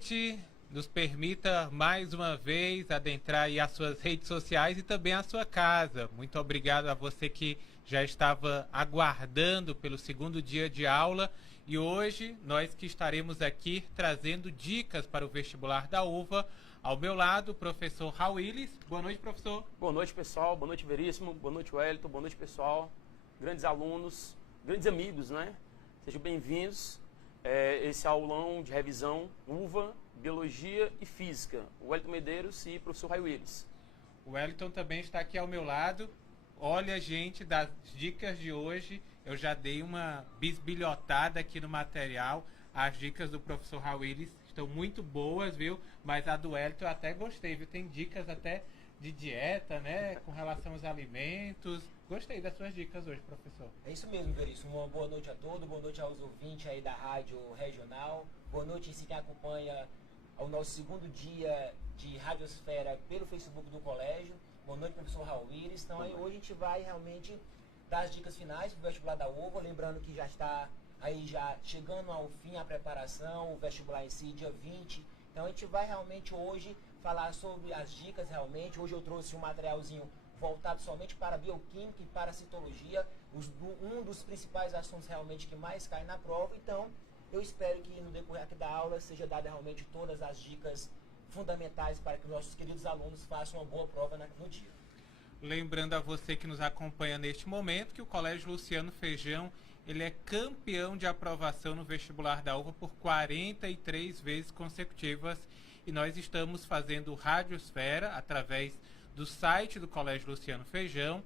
noite. Nos permita mais uma vez adentrar aí as suas redes sociais e também a sua casa. Muito obrigado a você que já estava aguardando pelo segundo dia de aula. E hoje nós que estaremos aqui trazendo dicas para o vestibular da UVA. Ao meu lado, o professor Raul Willis. Boa noite, professor. Boa noite, pessoal. Boa noite, Veríssimo. Boa noite, Wellington. Boa noite, pessoal. Grandes alunos, grandes amigos, né? Sejam bem-vindos. Esse aulão de revisão UVA, Biologia e Física. Wellington Medeiros e professor Raul Willis. O Wellington também está aqui ao meu lado. Olha, gente, das dicas de hoje, eu já dei uma bisbilhotada aqui no material. As dicas do professor Raul Willis estão muito boas, viu? Mas a do Wellington eu até gostei, viu? Tem dicas até de dieta, né? Com relação aos alimentos. Gostei das suas dicas hoje, professor. É isso mesmo, Veríssimo. Uma boa noite a todos, boa noite aos ouvintes aí da Rádio Regional. Boa noite se quem acompanha o nosso segundo dia de Radiosfera pelo Facebook do colégio. Boa noite, professor Raul Willis. Então, aí, hoje a gente vai realmente dar as dicas finais para o vestibular da UVA. Lembrando que já está aí já chegando ao fim a preparação, o vestibular em si, dia 20. Então, a gente vai realmente hoje falar sobre as dicas realmente. Hoje eu trouxe um materialzinho voltado somente para bioquímica e para citologia, um dos principais assuntos realmente que mais cai na prova. Então, eu espero que no decorrer aqui da aula seja dada realmente todas as dicas fundamentais para que nossos queridos alunos façam uma boa prova no dia. Lembrando a você que nos acompanha neste momento que o Colégio Luciano Feijão, ele é campeão de aprovação no vestibular da UVA por 43 vezes consecutivas e nós estamos fazendo Radiosfera através do site do Colégio Luciano Feijão,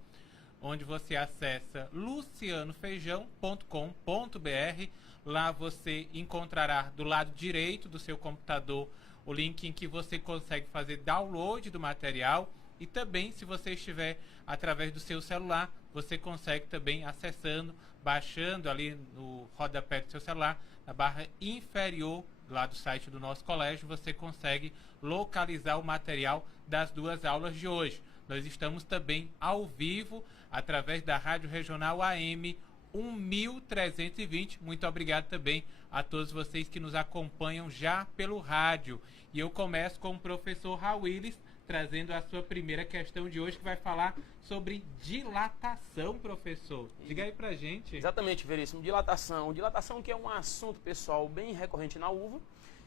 onde você acessa lucianofeijão.com.br. Lá você encontrará do lado direito do seu computador o link em que você consegue fazer download do material e também, se você estiver através do seu celular, você consegue também acessando, baixando ali no rodapé do seu celular, na barra inferior lá do site do nosso colégio, você consegue localizar o material das duas aulas de hoje. Nós estamos também ao vivo através da Rádio Regional AM 1320. Muito obrigado também a todos vocês que nos acompanham já pelo rádio. E eu começo com o professor Raul Willis, trazendo a sua primeira questão de hoje, que vai falar sobre dilatação, professor. Diga aí pra gente. Exatamente, Veríssimo. Dilatação. Dilatação que é um assunto, pessoal, bem recorrente na UVA.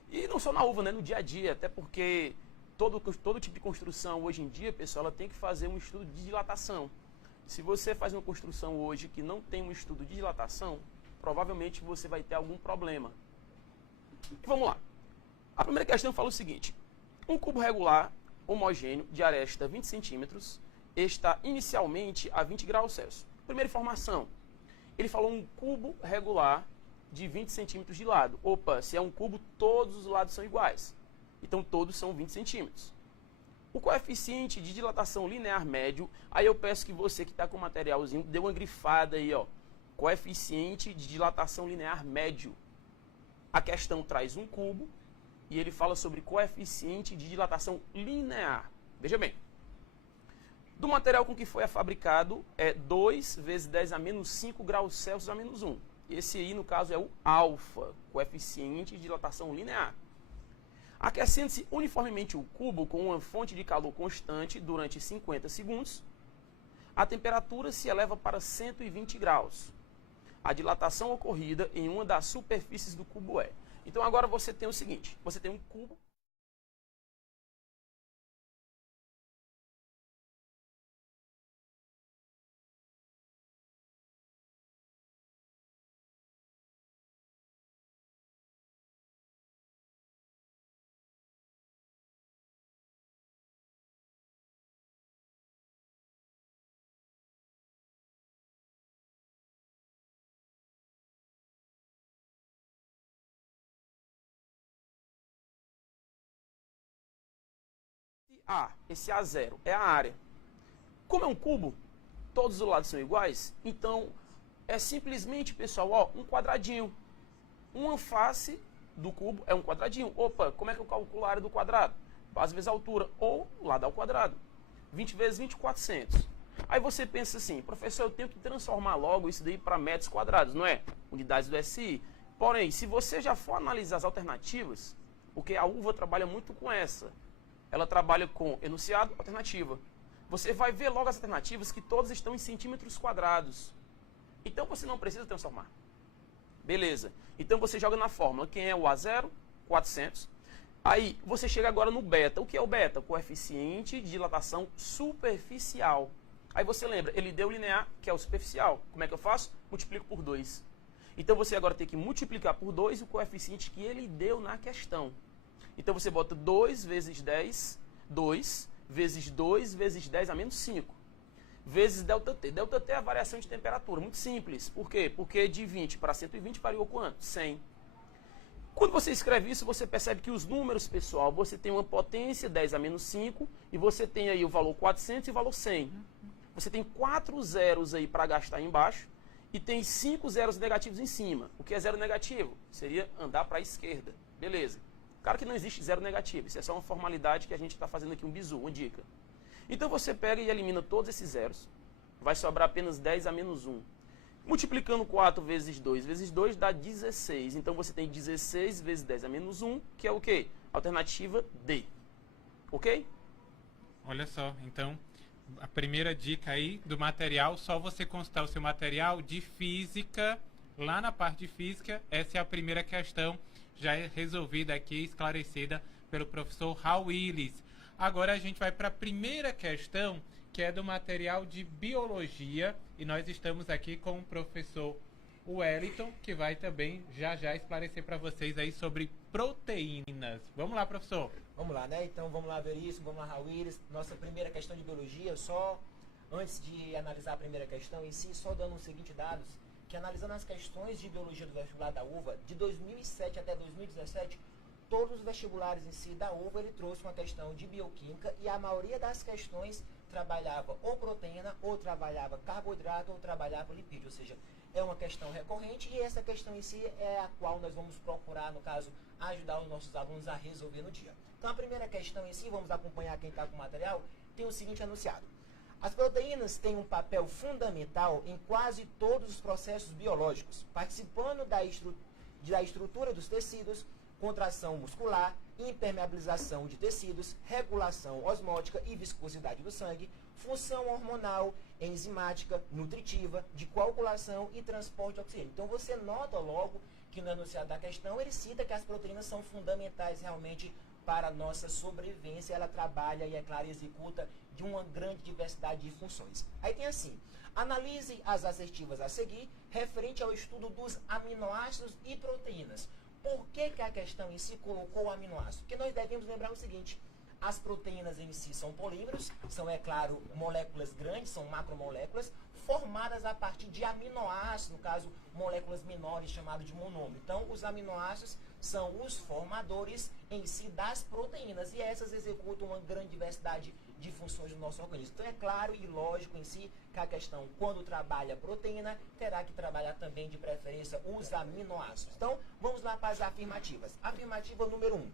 E não só na UVA, né? No dia a dia. Até porque todo tipo de construção hoje em dia, pessoal, ela tem que fazer um estudo de dilatação. Se você faz uma construção hoje que não tem um estudo de dilatação, provavelmente você vai ter algum problema. E vamos lá. A primeira questão fala o seguinte. Um cubo regular homogêneo de aresta 20 centímetros está inicialmente a 20 graus Celsius. Primeira informação. Ele falou um cubo regular de 20 centímetros de lado. Opa, se é um cubo, todos os lados são iguais. Então, todos são 20 centímetros. O coeficiente de dilatação linear médio, aí eu peço que você que está com o materialzinho, dê uma grifada aí, ó. Coeficiente de dilatação linear médio. A questão traz um cubo e ele fala sobre coeficiente de dilatação linear. Veja bem. Do material com que foi fabricado é 2 vezes 10 a menos 5 graus Celsius a menos 1. Esse aí, no caso, é o alfa, coeficiente de dilatação linear. Aquecendo-se uniformemente o cubo com uma fonte de calor constante durante 50 segundos, a temperatura se eleva para 120 graus. A dilatação ocorrida em uma das superfícies do cubo é. Então agora você tem o seguinte, você tem um cubo. Esse A0 é a área. Como é um cubo, todos os lados são iguais, então é simplesmente, pessoal, ó, um quadradinho. Uma face do cubo é um quadradinho. Opa, como é que eu calculo a área do quadrado? Base vezes a altura, ou lado ao quadrado. 20 vezes 20, 400. Aí você pensa assim, professor, eu tenho que transformar logo isso daí para metros quadrados, não é? Unidades do SI. Porém, se você já for analisar as alternativas, Porque a uva trabalha muito com essa. Ela trabalha com enunciado, alternativa. Você vai ver logo as alternativas que todas estão em centímetros quadrados. Então você não precisa transformar. Beleza. Então você joga na fórmula. Quem é o A0? 400. Aí você chega agora no beta. O que é o beta? Coeficiente de dilatação superficial. Aí você lembra, ele deu linear, que é o superficial. Como é que eu faço? Multiplico por 2. Então você agora tem que multiplicar por 2 o coeficiente que ele deu na questão. Então você bota 2 vezes 10, 2 vezes 2 vezes 10 a menos 5, vezes ΔT. ΔT é a variação de temperatura, muito simples. Por quê? Porque de 20 para 120 variou quanto? 100. Quando você escreve isso, você percebe que os números, pessoal, você tem uma potência 10 a menos 5, e você tem aí o valor 400 e o valor 100. Você tem 4 zeros aí para gastar embaixo, e tem 5 zeros negativos em cima. O que é zero negativo? Seria andar para a esquerda. Beleza. Claro que não existe zero negativo, isso é só uma formalidade que a gente está fazendo aqui um bizu, uma dica. Então você pega e elimina todos esses zeros, vai sobrar apenas 10 a menos 1. Multiplicando 4 vezes 2 vezes 2 dá 16. Então você tem 16 vezes 10 a menos 1, que é o quê? Alternativa D. Ok? Olha só, então, a primeira dica aí do material, só você consultar o seu material de física, lá na parte de física, essa é a primeira questão, já é resolvida aqui, esclarecida pelo professor Raul Willis. Agora a gente vai para a primeira questão, que é do material de biologia, e nós estamos aqui com o professor Wellington, que vai também já esclarecer para vocês aí sobre proteínas. Vamos lá, professor. Vamos lá, né? Então vamos lá ver isso, vamos lá, Raul Willis. Nossa primeira questão de biologia, só antes de analisar a primeira questão em si, só dando os seguintes dados, que analisando as questões de biologia do vestibular da UVA, de 2007 até 2017, todos os vestibulares em si da UVA, ele trouxe uma questão de bioquímica, e a maioria das questões trabalhava ou proteína, ou trabalhava carboidrato, ou trabalhava lipídio, ou seja, é uma questão recorrente, e essa questão em si é a qual nós vamos procurar, no caso, ajudar os nossos alunos a resolver no dia. Então a primeira questão em si, vamos acompanhar quem está com o material, tem o seguinte enunciado. As proteínas têm um papel fundamental em quase todos os processos biológicos, participando da estrutura dos tecidos, contração muscular, impermeabilização de tecidos, regulação osmótica e viscosidade do sangue, função hormonal, enzimática, nutritiva, de coagulação e transporte de oxigênio. Então você nota logo que no enunciado da questão ele cita que as proteínas são fundamentais realmente para a nossa sobrevivência. Ela trabalha e, é claro, executa de uma grande diversidade de funções. Aí tem assim, analise as assertivas a seguir referente ao estudo dos aminoácidos e proteínas. Por que a questão em si colocou o aminoácido? Porque nós devemos lembrar o seguinte, as proteínas em si são polímeros, são, é claro, moléculas grandes, são macromoléculas, formadas a partir de aminoácidos, no caso, moléculas menores, chamadas de monômero. Então, os aminoácidos são os formadores em si das proteínas, e essas executam uma grande diversidade de funções do nosso organismo. Então, é claro e lógico em si que a questão, quando trabalha proteína, terá que trabalhar também, de preferência, os aminoácidos. Então, vamos lá para as afirmativas. Afirmativa número 1.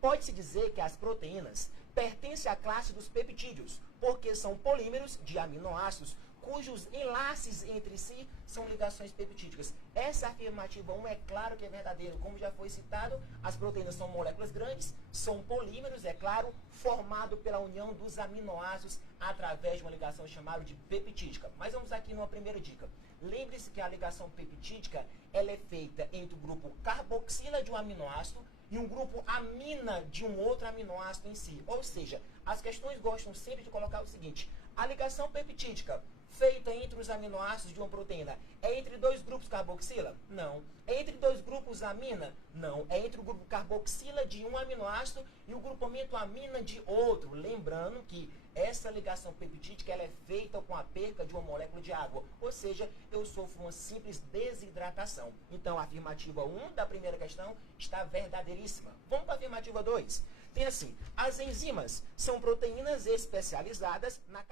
Pode-se dizer que as proteínas pertencem à classe dos peptídeos, porque são polímeros de aminoácidos cujos enlaces entre si são ligações peptídicas. Essa afirmativa 1 é claro que é verdadeiro. Como já foi citado, as proteínas são moléculas grandes, são polímeros, é claro, formado pela união dos aminoácidos através de uma ligação chamada de peptídica. Mas vamos aqui numa primeira dica. Lembre-se que a ligação peptídica ela é feita entre o grupo carboxila de um aminoácido e um grupo amina de um outro aminoácido em si. Ou seja, as questões gostam sempre de colocar o seguinte, a ligação peptídica feita entre os aminoácidos de uma proteína é entre dois grupos carboxila? Não. É entre dois grupos amina? Não. É entre o grupo carboxila de um aminoácido e o grupamento amina de outro. Lembrando que essa ligação peptídica ela é feita com a perca de uma molécula de água. Ou seja, eu sofro uma simples desidratação. Então, a afirmativa 1 da primeira questão está verdadeiríssima. Vamos para a afirmativa 2. Tem assim, as enzimas são proteínas especializadas na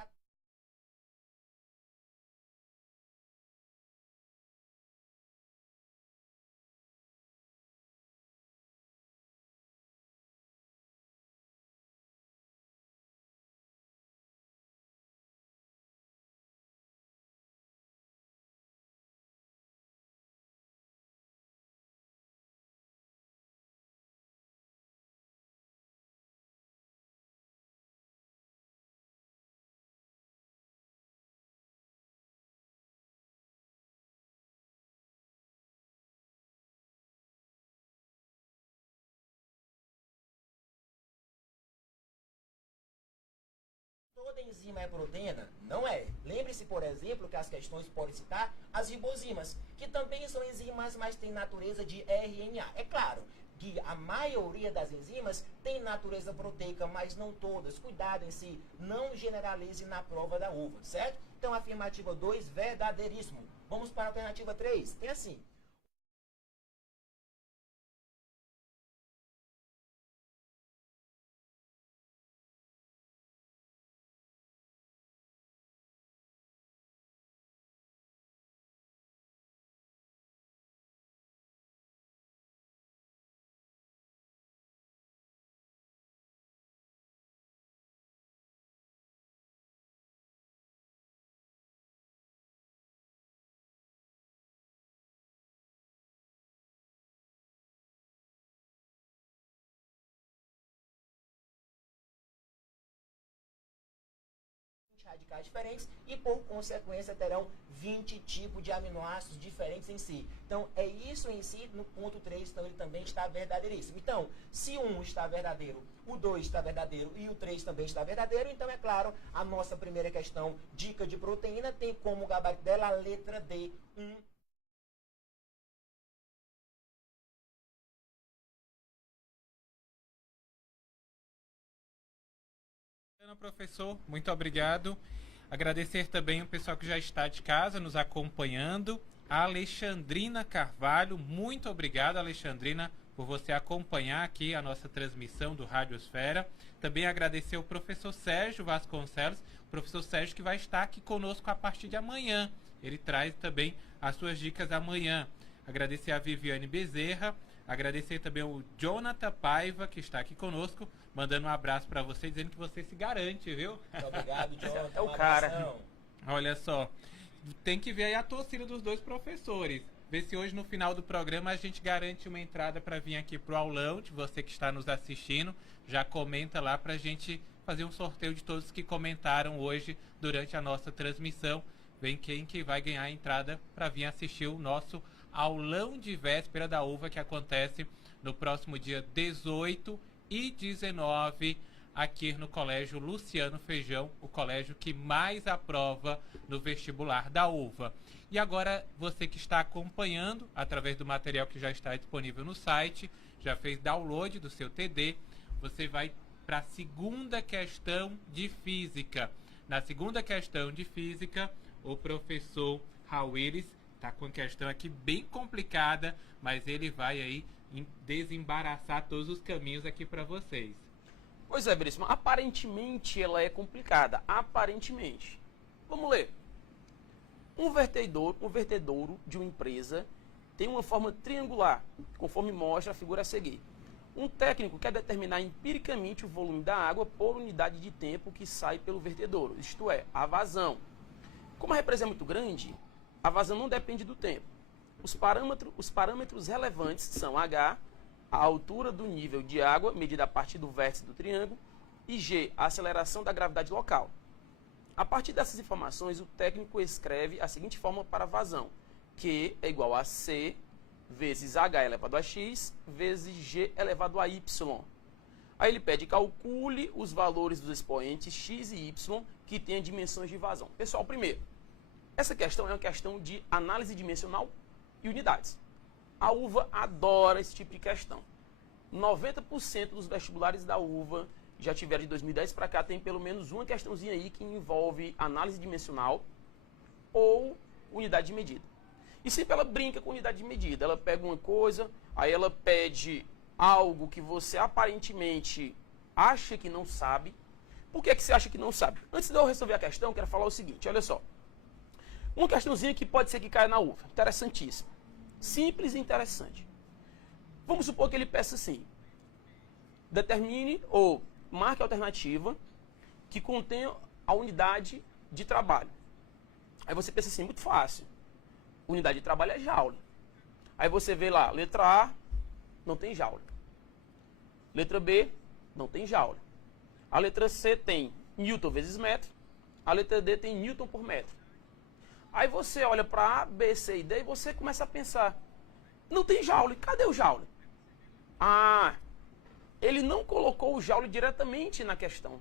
Toda enzima é proteína? Não é. Lembre-se, por exemplo, que as questões podem citar as ribozimas, que também são enzimas, mas têm natureza de RNA. É claro que a maioria das enzimas tem natureza proteica, mas não todas. Cuidado em si, não generalize na prova da uva, certo? Então, afirmativa 2, verdadeiríssimo. Vamos para a alternativa 3. Tem assim. Radicais diferentes e, por consequência, terão 20 tipos de aminoácidos diferentes em si. Então, é isso em si, no ponto 3, então ele também está verdadeiríssimo. Então, se o 1 está verdadeiro, o 2 está verdadeiro e o 3 também está verdadeiro, então, é claro, a nossa primeira questão, dica de proteína, tem como gabarito dela a letra D, 1. Professor, muito obrigado. Agradecer também o pessoal que já está de casa nos acompanhando. A Alexandrina Carvalho, muito obrigado, Alexandrina, por você acompanhar aqui a nossa transmissão do Radiosfera. Também agradecer ao professor Sérgio Vasconcelos, o professor Sérgio que vai estar aqui conosco a partir de amanhã. Ele traz também as suas dicas amanhã. Agradecer a Viviane Bezerra. Agradecer também o Jonathan Paiva, que está aqui conosco, mandando um abraço para você, dizendo que você se garante, viu? Muito obrigado, Jonathan. É o cara. Olha só, tem que ver aí a torcida dos dois professores. Ver se hoje no final do programa a gente garante uma entrada para vir aqui pro aulão, de você que está nos assistindo. Já comenta lá para a gente fazer um sorteio de todos que comentaram hoje durante a nossa transmissão. Vem quem que vai ganhar a entrada para vir assistir o nosso aulão de véspera da uva, que acontece no próximo dia 18 e 19 aqui no Colégio Luciano Feijão, o colégio que mais aprova no vestibular da uva. E agora, você que está acompanhando através do material que já está disponível no site, já fez download do seu TD, você vai para a segunda questão de física. Na segunda questão de física, o professor Rauíris está com a questão aqui bem complicada, mas ele vai aí desembaraçar todos os caminhos aqui para vocês. Pois é, Veríssimo. Aparentemente ela é complicada. Aparentemente. Vamos ler. Um vertedouro de uma empresa tem uma forma triangular, conforme mostra a figura a seguir. Um técnico quer determinar empiricamente o volume da água por unidade de tempo que sai pelo vertedouro, isto é, a vazão. Como a represa é muito grande, a vazão não depende do tempo. Os parâmetros relevantes são H, a altura do nível de água, medida a partir do vértice do triângulo, e G, a aceleração da gravidade local. A partir dessas informações, o técnico escreve a seguinte fórmula para a vazão, Q é igual a C vezes H elevado a X vezes G elevado a Y. Aí ele pede calcule os valores dos expoentes X e Y que têm dimensões de vazão. Pessoal, primeiro, essa questão é uma questão de análise dimensional e unidades. A UVA adora esse tipo de questão. 90% dos vestibulares da UVA já tiveram de 2010 para cá, tem pelo menos uma questãozinha aí que envolve análise dimensional ou unidade de medida. E sempre ela brinca com unidade de medida. Ela pega uma coisa, aí ela pede algo que você aparentemente acha que não sabe. Por que você acha que não sabe? Antes de eu resolver a questão, eu quero falar o seguinte, olha só. Uma questãozinha que pode ser que caia na UVA. Interessantíssima. Simples e interessante. Vamos supor que ele peça assim. Determine ou marque a alternativa que contenha a unidade de trabalho. Aí você pensa assim, muito fácil. Unidade de trabalho é joule. Aí você vê lá, letra A, não tem joule. Letra B, não tem joule. A letra C tem Newton vezes metro. A letra D tem Newton por metro. Aí você olha para A, B, C e D e você começa a pensar, não tem joule, cadê o joule? Ah, ele não colocou o joule diretamente na questão.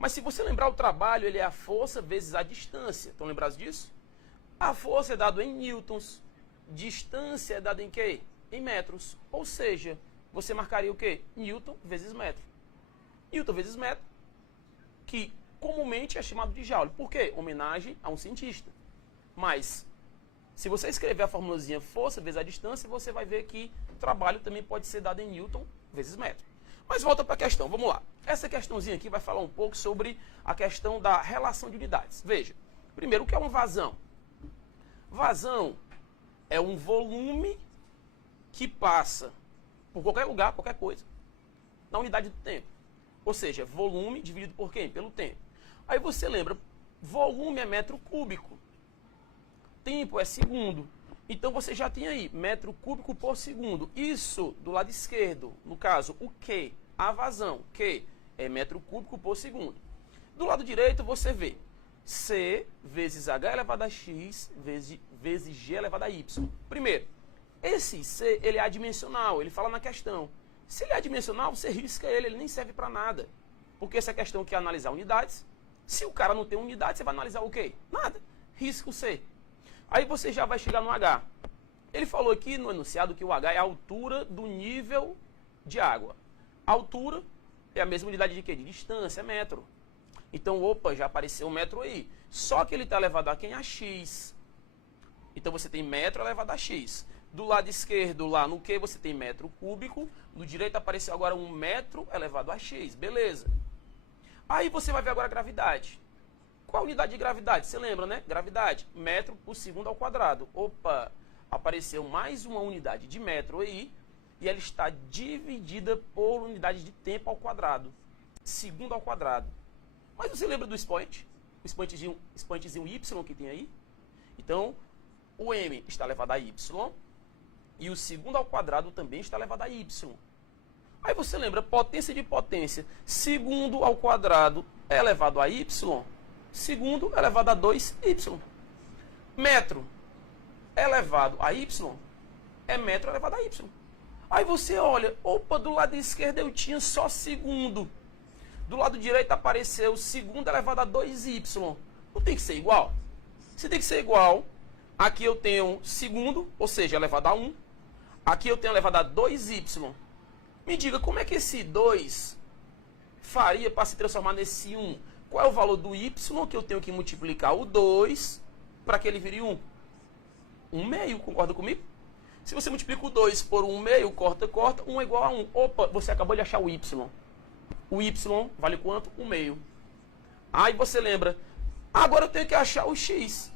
Mas se você lembrar, o trabalho ele é a força vezes a distância. Estão lembrados disso? A força é dada em newtons, distância é dada em quê? Em metros. Ou seja, você marcaria o quê? Newton vezes metro. Newton vezes metro, que comumente é chamado de joule. Por quê? Homenagem a um cientista. Mas, se você escrever a formulazinha força vezes a distância, você vai ver que o trabalho também pode ser dado em newton vezes metro. Mas volta para a questão, vamos lá. Essa questãozinha aqui vai falar um pouco sobre a questão da relação de unidades. Veja, primeiro, o que é uma vazão? Vazão é um volume que passa por qualquer lugar, qualquer coisa, na unidade do tempo. Ou seja, volume dividido por quem? Pelo tempo. Aí você lembra, volume é metro cúbico, tempo é segundo. Então você já tem aí metro cúbico por segundo. Isso do lado esquerdo, no caso, o Q, a vazão, Q é metro cúbico por segundo. Do lado direito você vê C vezes H elevado a X vezes G elevado a Y. Primeiro, esse C ele é adimensional, ele fala na questão. Se ele é adimensional, você risca ele nem serve para nada. Porque essa questão quer analisar unidades. Se o cara não tem unidade, você vai analisar o quê? Nada. Risca o C. Aí você já vai chegar no H. Ele falou aqui no enunciado que o H é a altura do nível de água. A altura é a mesma unidade de quê? De distância, metro. Então, opa, já apareceu um metro aí. Só que ele está elevado a quem? A X. Então você tem metro elevado a X. Do lado esquerdo, lá no Q, você tem metro cúbico. No direito apareceu agora 1 metro elevado a X. Beleza. Aí você vai ver agora a gravidade. Qual a unidade de gravidade? Você lembra, né? Gravidade, metro por segundo ao quadrado. Opa, apareceu mais uma unidade de metro aí. E ela está dividida por unidade de tempo ao quadrado. Segundo ao quadrado. Mas você lembra do expoente? O expoentezinho Y que tem aí? Então, o M está elevado a Y. E o segundo ao quadrado também está elevado a Y. Aí você lembra, potência de potência. Segundo ao quadrado é elevado a Y. Segundo elevado a 2Y. Metro elevado a Y é metro elevado a Y. Aí você olha, opa, do lado esquerdo eu tinha só segundo. Do lado direito apareceu segundo elevado a 2Y. Não tem que ser igual? Se tem que ser igual, aqui eu tenho segundo, ou seja, elevado a 1. Aqui eu tenho elevado a 2Y. Me diga, como é que esse 2 faria para se transformar nesse 1? Qual é o valor do Y que eu tenho que multiplicar o 2 para que ele vire 1? 1/2, concorda comigo? Se você multiplica o 2 por 1/2, corta, 1 é igual a 1. Opa, você acabou de achar o Y. O Y vale quanto? 1/2. Aí você lembra, agora eu tenho que achar o X.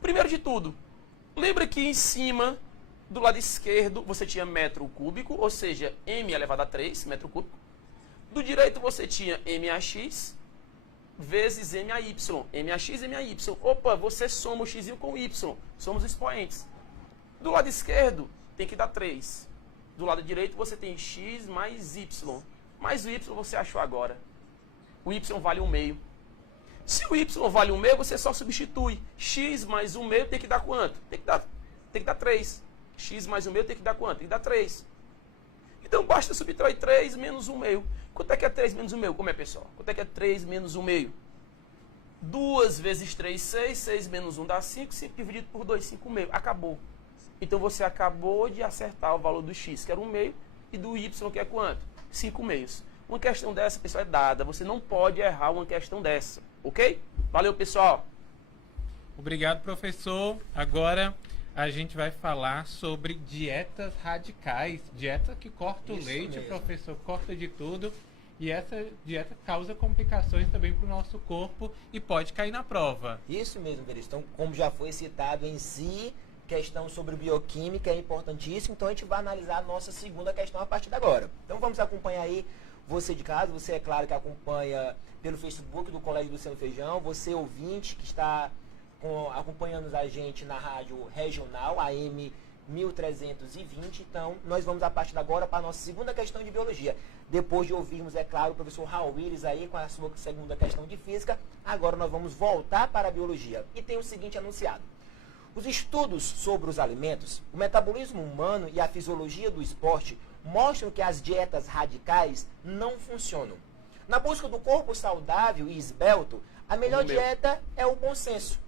Primeiro de tudo, lembra que em cima, do lado esquerdo, você tinha metro cúbico, ou seja, M elevado a 3, metro cúbico. Do direito você tinha MAX vezes MAY. MAX e MAY. Opa, você soma o X com o Y. Somos expoentes. Do lado esquerdo, tem que dar 3. Do lado direito, você tem X mais Y. Mais o Y você achou agora. O Y vale 1/2. Se o Y vale 1/2, você só substitui. X mais 1/2 tem que dar quanto? Tem que dar 3. X mais 1/2 tem que dar quanto? Tem que dar 3. Então, basta subtrair 3 menos 1/2. Quanto é que é 3 menos 1/2? Como é, pessoal? Quanto é que é 3 menos 1/2? 2 vezes 3, 6. 6 menos 1 dá 5. 5 dividido por 2, 5/2. Acabou. Então, você acabou de acertar o valor do X, que era 1/2, e do Y, que é quanto? 5/2. Uma questão dessa, pessoal, é dada. Você não pode errar uma questão dessa. Ok? Valeu, pessoal. Obrigado, professor. Agora a gente vai falar sobre dietas radicais. Dieta que corta o leite, mesmo. Professor, corta de tudo. E essa dieta causa complicações também para o nosso corpo e pode cair na prova. Isso mesmo, Veríssimo. Então, como já foi citado em si, questão sobre bioquímica é importantíssimo. Então, a gente vai analisar a nossa segunda questão a partir de agora. Então, vamos acompanhar aí. Você de casa, você é claro que acompanha pelo Facebook do Colégio Luciano Feijão. Você ouvinte que está acompanhando a gente na rádio regional, AM 1320. Então, nós vamos a partir de agora para a nossa segunda questão de biologia. Depois de ouvirmos, é claro, o professor Raul Willis aí com a sua segunda questão de física, agora nós vamos voltar para a biologia. E tem o seguinte anunciado. Os estudos sobre os alimentos, o metabolismo humano e a fisiologia do esporte mostram que as dietas radicais não funcionam. Na busca do corpo saudável e esbelto, a melhor Meu. dieta é o bom senso.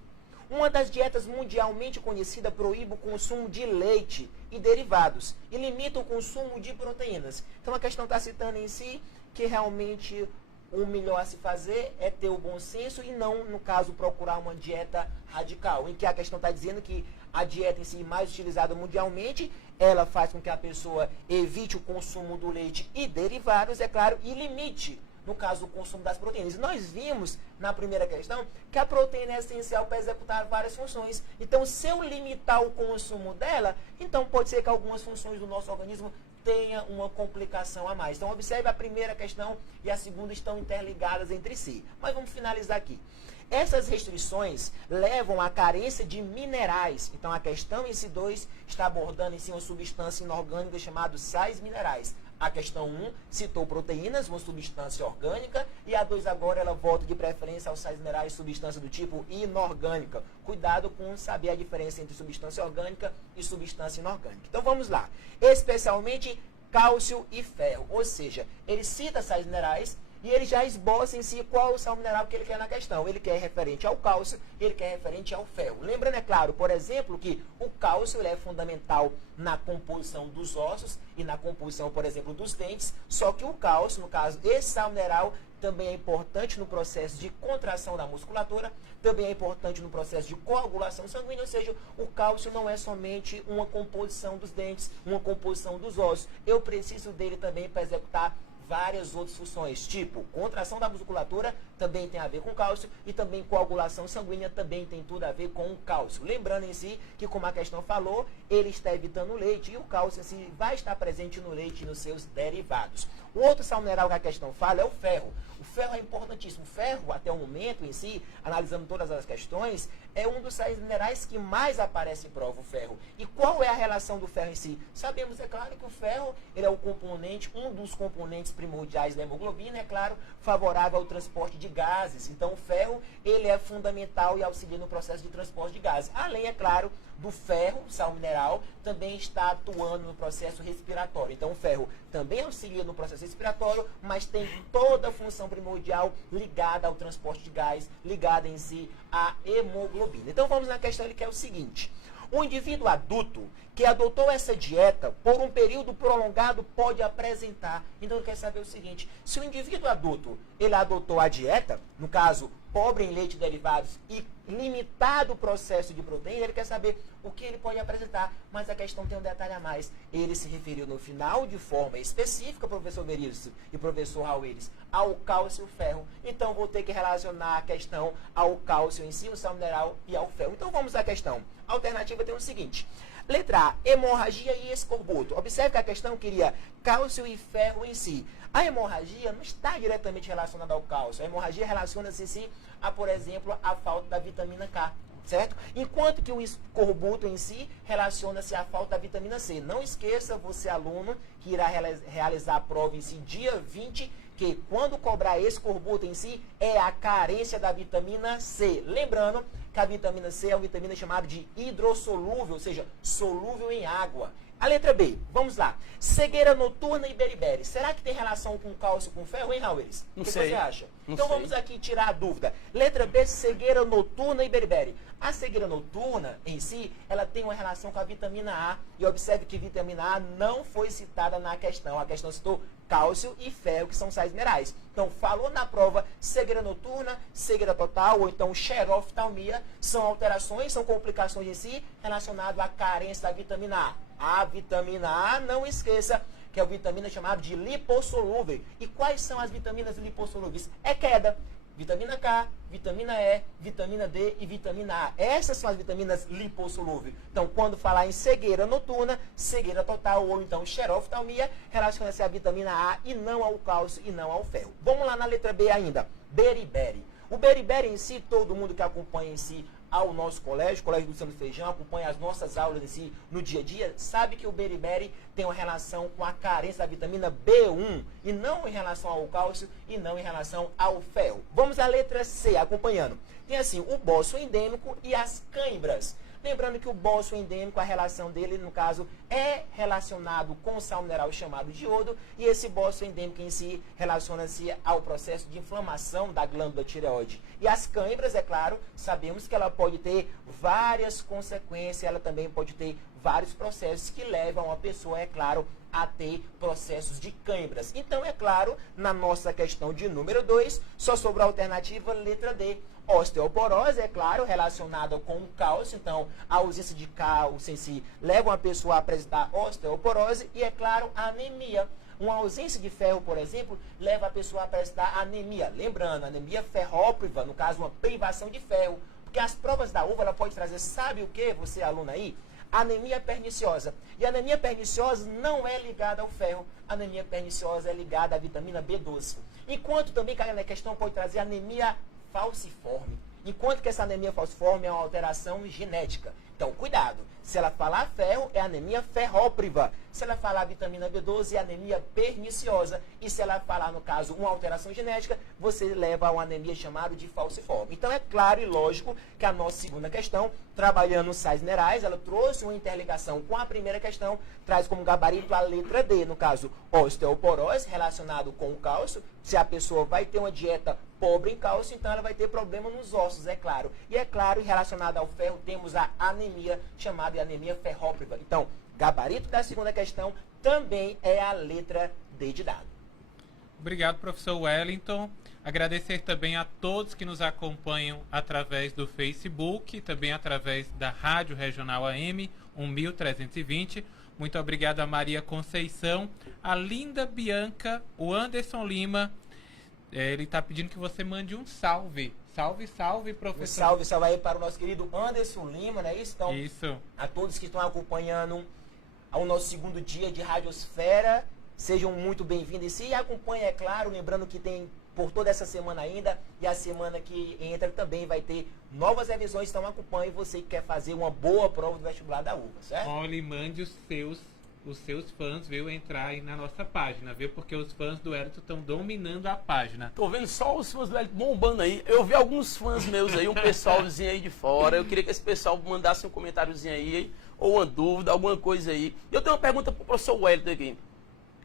Uma das dietas mundialmente conhecida proíbe o consumo de leite e derivados e limita o consumo de proteínas. Então a questão está citando em si que realmente o melhor a se fazer é ter o bom senso e não, no caso, procurar uma dieta radical. Em que a questão está dizendo que a dieta em si mais utilizada mundialmente, ela faz com que a pessoa evite o consumo do leite e derivados, é claro, e limite, no caso, o consumo das proteínas. Nós vimos, na primeira questão, que a proteína é essencial para executar várias funções. Então, se eu limitar o consumo dela, então pode ser que algumas funções do nosso organismo tenha uma complicação a mais. Então, observe a primeira questão e a segunda estão interligadas entre si. Mas vamos finalizar aqui. Essas restrições levam à carência de minerais. Então, a questão em si 2 está abordando em si uma substância inorgânica chamada sais minerais. A questão 1 citou proteínas, uma substância orgânica, e a 2 agora ela volta de preferência aos sais minerais, substância do tipo inorgânica. Cuidado com saber a diferença entre substância orgânica e substância inorgânica. Então vamos lá. Especialmente cálcio e ferro. Ou seja, ele cita sais minerais e ele já esboça em si qual o sal mineral que ele quer na questão. Ele quer referente ao cálcio e ele quer referente ao ferro. Lembrando, é claro, por exemplo, que o cálcio ele é fundamental na composição dos ossos e na composição, por exemplo, dos dentes. Só que o cálcio, no caso, esse sal mineral, também é importante no processo de contração da musculatura, também é importante no processo de coagulação sanguínea, ou seja, o cálcio não é somente uma composição dos dentes, uma composição dos ossos. Eu preciso dele também para executar várias outras funções, tipo contração da musculatura também tem a ver com cálcio e também coagulação sanguínea também tem tudo a ver com o cálcio. Lembrando em si que, como a questão falou, ele está evitando o leite e o cálcio em si vai estar presente no leite e nos seus derivados. O outro sal mineral que a questão fala é o ferro. O ferro é importantíssimo. O ferro, até o momento em si, analisando todas as questões, é um dos sais minerais que mais aparece em prova, o ferro. E qual é a relação do ferro em si? Sabemos, é claro, que o ferro ele é o componente, um dos componentes primordiais da hemoglobina, é claro, favorável ao transporte de gases. Então, o ferro ele é fundamental e auxilia no processo de transporte de gases. Além, é claro, do ferro, sal mineral, também está atuando no processo respiratório. Então, o ferro também auxilia no processo respiratório, mas tem toda a função primordial ligada ao transporte de gás, ligada em si à hemoglobina. Então, vamos na questão que é o seguinte. O indivíduo adulto que adotou essa dieta por um período prolongado pode apresentar. Então, ele quer saber o seguinte, se o indivíduo adulto ele adotou a dieta, no caso, pobre em leite e derivados e limitado o processo de proteína, ele quer saber o que ele pode apresentar, mas a questão tem um detalhe a mais. Ele se referiu no final de forma específica, professor Veríssimo e professor Raul Eires, ao cálcio e o ferro. Então, vou ter que relacionar a questão ao cálcio em si, o sal mineral e ao ferro. Então, vamos à questão. A alternativa tem o seguinte. Letra A, hemorragia e escorbuto. Observe que a questão queria cálcio e ferro em si. A hemorragia não está diretamente relacionada ao cálcio. A hemorragia relaciona-se em si a, por exemplo, a falta da vitamina K, certo? Enquanto que o escorbuto em si relaciona-se à falta da vitamina C. Não esqueça, você aluno, que irá realizar a prova em si dia 20, que quando cobrar escorbuto em si, é a carência da vitamina C. Lembrando que a vitamina C é uma vitamina chamada de hidrossolúvel, ou seja, solúvel em água. A letra B, vamos lá. Cegueira noturna e beriberi. Será que tem relação com cálcio e com ferro, hein, Raul? O que você acha? Então vamos aqui tirar a dúvida. Letra B, cegueira noturna e beriberi. A cegueira noturna, em si, ela tem uma relação com a vitamina A. E observe que vitamina A não foi citada na questão. A questão citou cálcio e ferro, que são sais minerais. Então, falou na prova cegueira noturna, cegueira total, ou então xeroftalmia, são alterações, são complicações em si relacionadas à carência da vitamina A. A vitamina A, não esqueça, que é a vitamina chamada de lipossolúvel. E quais são as vitaminas lipossolúveis? É queda. Vitamina K, vitamina E, vitamina D e vitamina A. Essas são as vitaminas lipossolúveis. Então, quando falar em cegueira noturna, cegueira total ou então xeroftalmia, relaciona-se à vitamina A e não ao cálcio e não ao ferro. Vamos lá na letra B ainda. Beriberi. O beriberi em si, todo mundo que acompanha em si ao nosso colégio, Colégio do Santo Feijão, acompanha as nossas aulas em si no dia a dia, sabe que o beriberi tem uma relação com a carência da vitamina B1 e não em relação ao cálcio e não em relação ao ferro. Vamos à letra C, acompanhando. Tem assim, o bócio endêmico e as cãibras. Lembrando que o bócio endêmico, a relação dele, no caso, é relacionado com o sal mineral chamado de iodo, e esse bócio endêmico em si relaciona-se ao processo de inflamação da glândula tireoide. E as cãibras, é claro, sabemos que ela pode ter várias consequências, ela também pode ter vários processos que levam a pessoa, é claro, a ter processos de cãibras. Então, é claro, na nossa questão de número 2, só sobrou a alternativa letra D. Osteoporose, é claro, relacionada com o cálcio. Então, a ausência de cálcio em si leva a pessoa a apresentar osteoporose. E, é claro, a anemia. Uma ausência de ferro, por exemplo, leva a pessoa a apresentar anemia. Lembrando, anemia ferrópriva, no caso, uma privação de ferro. Porque as provas da uva, ela pode trazer, sabe o que, você aluno aí? Anemia perniciosa. E a anemia perniciosa não é ligada ao ferro. A anemia perniciosa é ligada à vitamina B12. Enquanto também, cara, na questão pode trazer anemia falciforme. Enquanto que essa anemia falciforme é uma alteração genética. Então, cuidado. Se ela falar ferro, é anemia ferrópriva. Se ela falar vitamina B12, é anemia perniciosa. E se ela falar, no caso, uma alteração genética, você leva a uma anemia chamada de falciforme. Então, é claro e lógico que a nossa segunda questão, trabalhando os sais minerais, ela trouxe uma interligação com a primeira questão, traz como gabarito a letra D, no caso, osteoporose, relacionado com o cálcio. Se a pessoa vai ter uma dieta pobre em cálcio, então ela vai ter problema nos ossos, é claro. E é claro, relacionado ao ferro, temos a anemia, chamada de anemia ferrópriva. Então, gabarito da segunda questão também é a letra D de dado. Obrigado, professor Wellington. Agradecer também a todos que nos acompanham através do Facebook, também através da Rádio Regional AM 1320. Muito obrigado a Maria Conceição, a Linda Bianca, o Anderson Lima. Ele está pedindo que você mande um salve. Salve, salve, professor. Um salve, salve aí para o nosso querido Anderson Lima, não é isso? Então, isso. A todos que estão acompanhando ao nosso segundo dia de Radiosfera, sejam muito bem-vindos. E acompanhem, é claro, lembrando que tem por toda essa semana ainda, e a semana que entra também vai ter novas revisões, então acompanhe você que quer fazer uma boa prova do vestibular da UFA, certo? Olha, e mande os seus fãs, viu, entrar aí na nossa página, viu, porque os fãs do Wellington estão dominando a página. Tô vendo só os fãs do Wellington bombando aí. Eu vi alguns fãs meus aí, um pessoalzinho aí de fora. Eu queria que esse pessoal mandasse um comentáriozinho aí, ou uma dúvida, alguma coisa aí. Eu tenho uma pergunta pro professor Wellington aqui.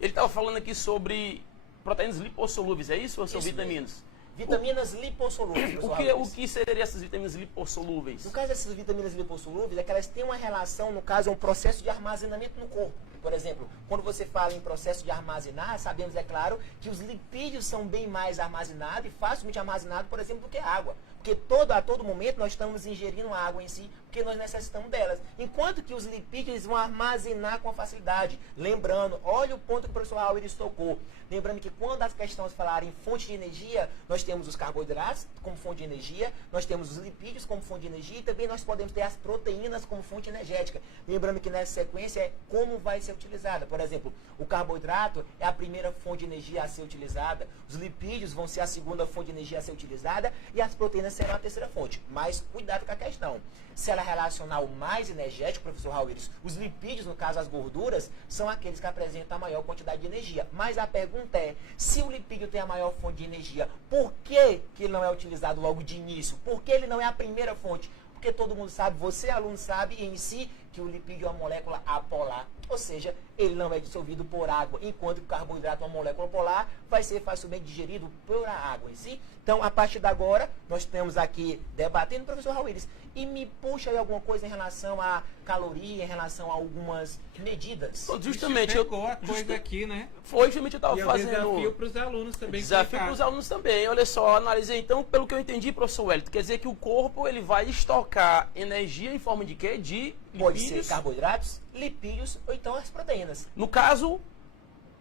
Ele estava falando aqui sobre proteínas lipossolúveis, é isso ou são vitaminas? Vitaminas lipossolúveis. O que seriam essas vitaminas lipossolúveis? No caso dessas vitaminas lipossolúveis, é que elas têm uma relação, no caso, é um processo de armazenamento no corpo. Por exemplo, quando você fala em processo de armazenar, sabemos, é claro, que os lipídios são bem mais armazenados e facilmente armazenados, por exemplo, do que a água. Porque a todo momento nós estamos ingerindo água em si, porque nós necessitamos delas. Enquanto que os lipídios vão armazenar com facilidade. Lembrando, olha o ponto que o professor Raul tocou. Lembrando que quando as questões falarem em fonte de energia, nós temos os carboidratos como fonte de energia, nós temos os lipídios como fonte de energia e também nós podemos ter as proteínas como fonte energética. Lembrando que nessa sequência é como vai ser utilizada. Por exemplo, o carboidrato é a primeira fonte de energia a ser utilizada, os lipídios vão ser a segunda fonte de energia a ser utilizada e as proteínas serão a terceira fonte. Mas cuidado com a questão. Se ela relacionar o mais energético, professor Raul, os lipídios, no caso as gorduras, são aqueles que apresentam a maior quantidade de energia. Mas a pergunta é, se o lipídio tem a maior fonte de energia, por que ele não é utilizado logo de início? Por que ele não é a primeira fonte? Porque todo mundo sabe, você aluno sabe em si, que o lipídio é uma molécula apolar. Ou seja, ele não é dissolvido por água, enquanto que o carboidrato é uma molécula polar, vai ser facilmente digerido pela água em si. Então, a partir de agora, nós estamos aqui debatendo, professor Raul, e me puxa aí alguma coisa em relação a caloria, em relação a algumas medidas. Justamente, pegou a coisa aqui, né? Foi justamente eu estava fazendo. Desafio para os alunos também. Desafio para os alunos também. Olha só, analisei então, pelo que eu entendi, professor Wellington, quer dizer que o corpo ele vai estocar energia em forma de quê? De pode lipídios. ser carboidratos, lipídios ou então as proteínas. No caso,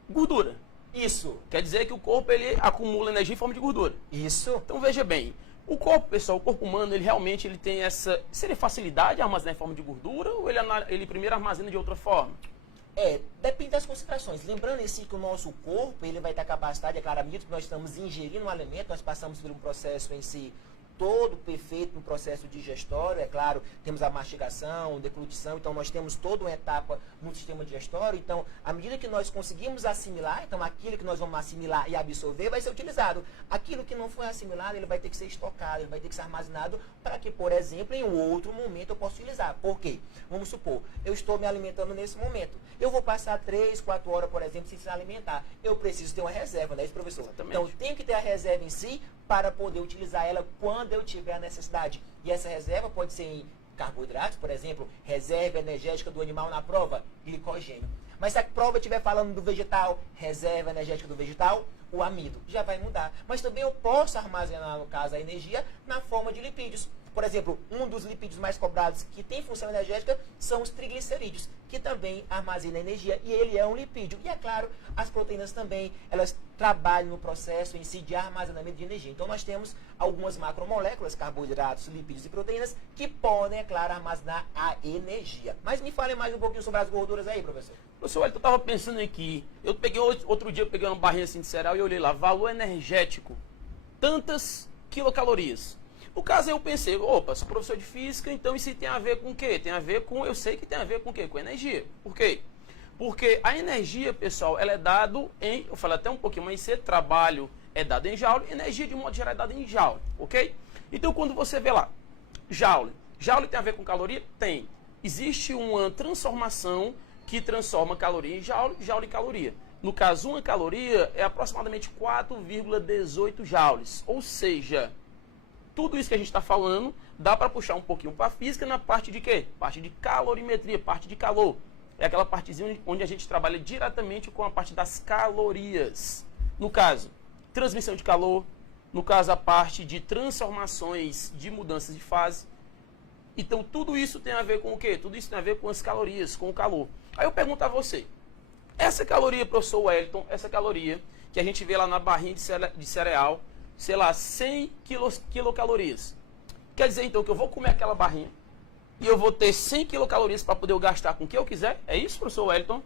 gordura. Isso. Quer dizer que o corpo ele acumula energia em forma de gordura. Isso. Então veja bem, o corpo, pessoal, o corpo humano, ele realmente ele tem essa... Seria facilidade de armazenar em forma de gordura ou ele primeiro armazena de outra forma? Depende das concentrações. Lembrando em si que o nosso corpo ele vai ter a capacidade, é claro, que nós estamos ingerindo um alimento, nós passamos por um processo em si todo perfeito no processo digestório, é claro, temos a mastigação, deglutição, então nós temos toda uma etapa no sistema digestório, então à medida que nós conseguimos assimilar, então aquilo que nós vamos assimilar e absorver vai ser utilizado. Aquilo que não foi assimilado, ele vai ter que ser estocado, ele vai ter que ser armazenado para que, por exemplo, em um outro momento eu possa utilizar. Por quê? Vamos supor, eu estou me alimentando nesse momento. Eu vou passar 3, 4 horas, por exemplo, sem se alimentar. Eu preciso ter uma reserva, não é isso, professor? Exatamente. Então, tem que ter a reserva em si para poder utilizar ela quando eu tiver a necessidade. E essa reserva pode ser em carboidratos, por exemplo, reserva energética do animal na prova, glicogênio. Mas se a prova estiver falando do vegetal, reserva energética do vegetal, o amido, já vai mudar. Mas também eu posso armazenar, no caso, a energia na forma de lipídios. Por exemplo, um dos lipídios mais cobrados que tem função energética são os triglicerídeos, que também armazenam energia e ele é um lipídio. E é claro, as proteínas também, elas trabalham no processo em si de armazenamento de energia. Então nós temos algumas macromoléculas, carboidratos, lipídios e proteínas, que podem, é claro, armazenar a energia. Mas me fale mais um pouquinho sobre as gorduras aí, professor. Professor, eu estava pensando aqui, eu peguei outro dia, eu peguei uma barrinha assim de cereal e olhei lá, valor energético, tantas quilocalorias. No caso, eu pensei, opa, sou professor de física, então isso tem a ver com o quê? Tem a ver com, eu sei que tem a ver com o quê? Com energia. Por quê? Porque a energia, pessoal, ela é dado em, eu falei até um pouquinho, mas esse trabalho é dado em joule, energia de modo geral é dada em joule, ok? Então, quando você vê lá, joule tem a ver com caloria? Tem. Existe uma transformação que transforma caloria em joule em caloria. No caso, uma caloria é aproximadamente 4,18 joules, ou seja, tudo isso que a gente está falando, dá para puxar um pouquinho para a física na parte de quê? Parte de calorimetria, parte de calor. É aquela partezinha onde a gente trabalha diretamente com a parte das calorias. No caso, transmissão de calor. No caso, a parte de transformações de mudanças de fase. Então, tudo isso tem a ver com o quê? Tudo isso tem a ver com as calorias, com o calor. Aí eu pergunto a você, essa caloria, professor Wellington, essa caloria que a gente vê lá na barrinha de cereal, sei lá, 100 quilocalorias. Quer dizer, então, que eu vou comer aquela barrinha e eu vou ter 100 quilocalorias para poder gastar com o que eu quiser? É isso, professor Wellington?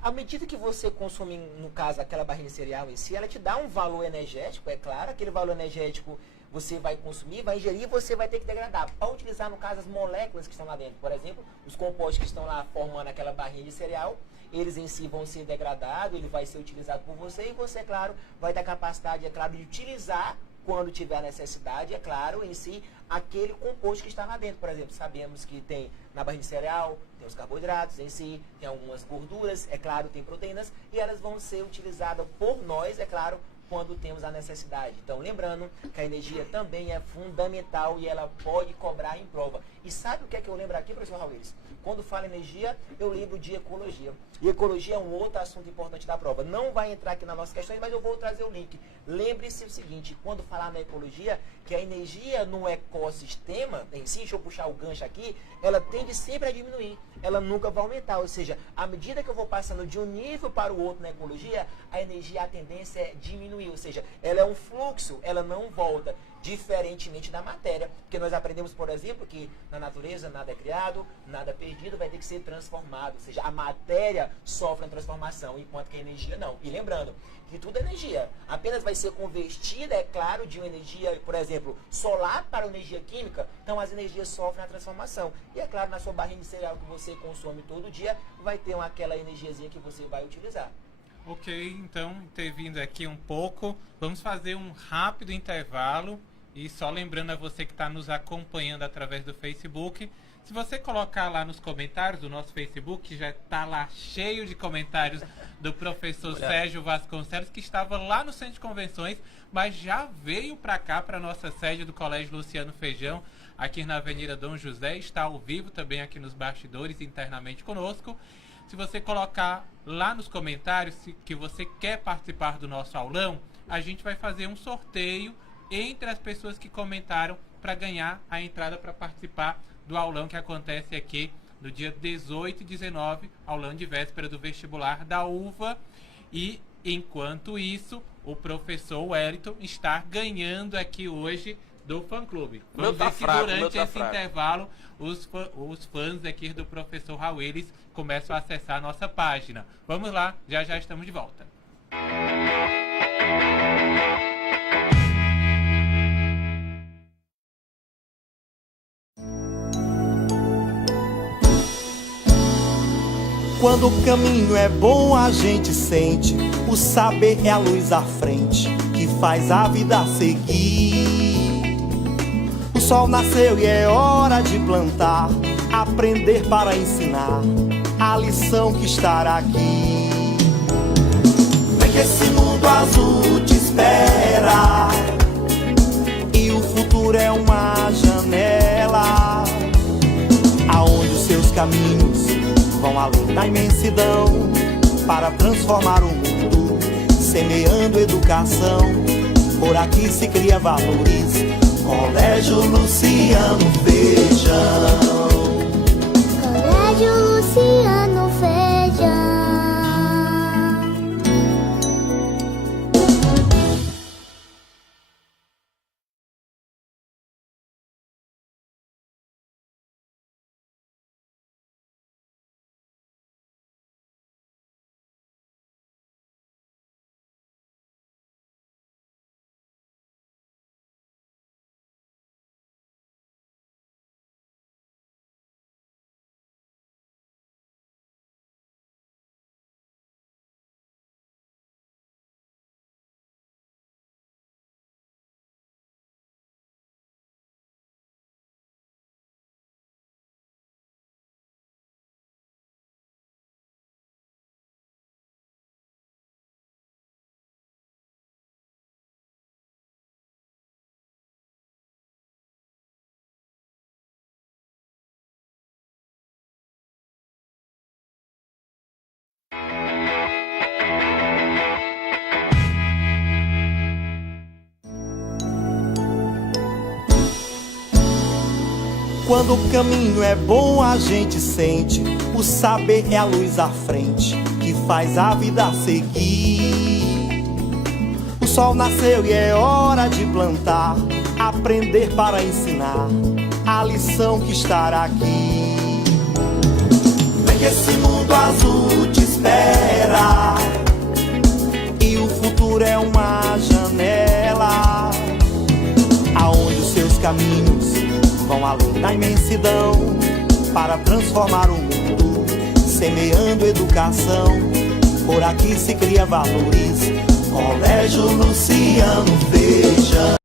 À medida que você consome, no caso, aquela barrinha de cereal em si, ela te dá um valor energético, é claro, aquele valor energético você vai consumir, vai ingerir e você vai ter que degradar. Para utilizar, no caso, as moléculas que estão lá dentro, por exemplo, os compostos que estão lá formando aquela barrinha de cereal, eles em si vão ser degradados, ele vai ser utilizado por você e você, é claro, vai ter a capacidade, é claro, de utilizar quando tiver a necessidade, é claro, em si, aquele composto que está lá dentro. Por exemplo, sabemos que tem na barrinha de cereal, tem os carboidratos em si, tem algumas gorduras, é claro, tem proteínas, e elas vão ser utilizadas por nós, é claro, quando temos a necessidade. Então, lembrando que a energia também é fundamental e ela pode cobrar em prova. E sabe o que é que eu lembro aqui, professor Raulês? Quando falo energia, eu lembro de ecologia. E ecologia é um outro assunto importante da prova. Não vai entrar aqui nas nossas questões, mas eu vou trazer o link. Lembre-se o seguinte, quando falar na ecologia, que a energia no ecossistema, em si, deixa eu puxar o gancho aqui, ela tende sempre a diminuir. Ela nunca vai aumentar. Ou seja, à medida que eu vou passando de um nível para o outro na ecologia, a energia, a tendência é diminuir. Ou seja, ela é um fluxo, ela não volta. Diferentemente da matéria, porque nós aprendemos, por exemplo, que na natureza nada é criado, nada é perdido, vai ter que ser transformado. Ou seja, a matéria sofre uma transformação, enquanto que a energia não. E lembrando que tudo é energia. Apenas vai ser convertida, é claro, de uma energia, por exemplo, solar para energia química. Então as energias sofrem a transformação. E é claro, na sua barrinha de cereal que você consome todo dia, vai ter aquela energiazinha que você vai utilizar. Ok, então, ter vindo aqui um pouco, vamos fazer um rápido intervalo. E só lembrando a você que está nos acompanhando através do Facebook, se você colocar lá nos comentários do nosso Facebook, que já está lá cheio de comentários do professor Sérgio Vasconcelos, que estava lá no Centro de Convenções, mas já veio para cá, para a nossa sede do Colégio Luciano Feijão, aqui na Avenida Dom José, está ao vivo também aqui nos bastidores, internamente conosco. Se você colocar lá nos comentários que você quer participar do nosso aulão, a gente vai fazer um sorteio entre as pessoas que comentaram para ganhar a entrada para participar do aulão que acontece aqui no dia 18 e 19, aulão de véspera do vestibular da UVA. E enquanto isso, o professor Wellington está ganhando aqui hoje do fã-clube. Vamos ver se durante esse intervalo os fãs aqui do professor Raulês começam a acessar a nossa página. Vamos lá, já estamos de volta. Quando o caminho é bom, a gente sente. O saber é a luz à frente que faz a vida seguir. O sol nasceu e é hora de plantar, aprender para ensinar a lição que está aqui. Vem que esse mundo azul te espera e o futuro é uma janela aonde os seus caminhos vão além da imensidão para transformar o mundo, semeando educação. Por aqui se cria valores. Colégio Luciano Feijão. Colégio Luciano Feijão. Quando o caminho é bom, a gente sente. O saber é a luz à frente que faz a vida seguir. O sol nasceu e é hora de plantar, aprender para ensinar a lição que está aqui. Vem que esse mundo azul te espera e o futuro é uma janela aonde os seus caminhos vão além da imensidão para transformar o mundo, semeando educação. Por aqui se cria valores. Colégio Luciano Feijão.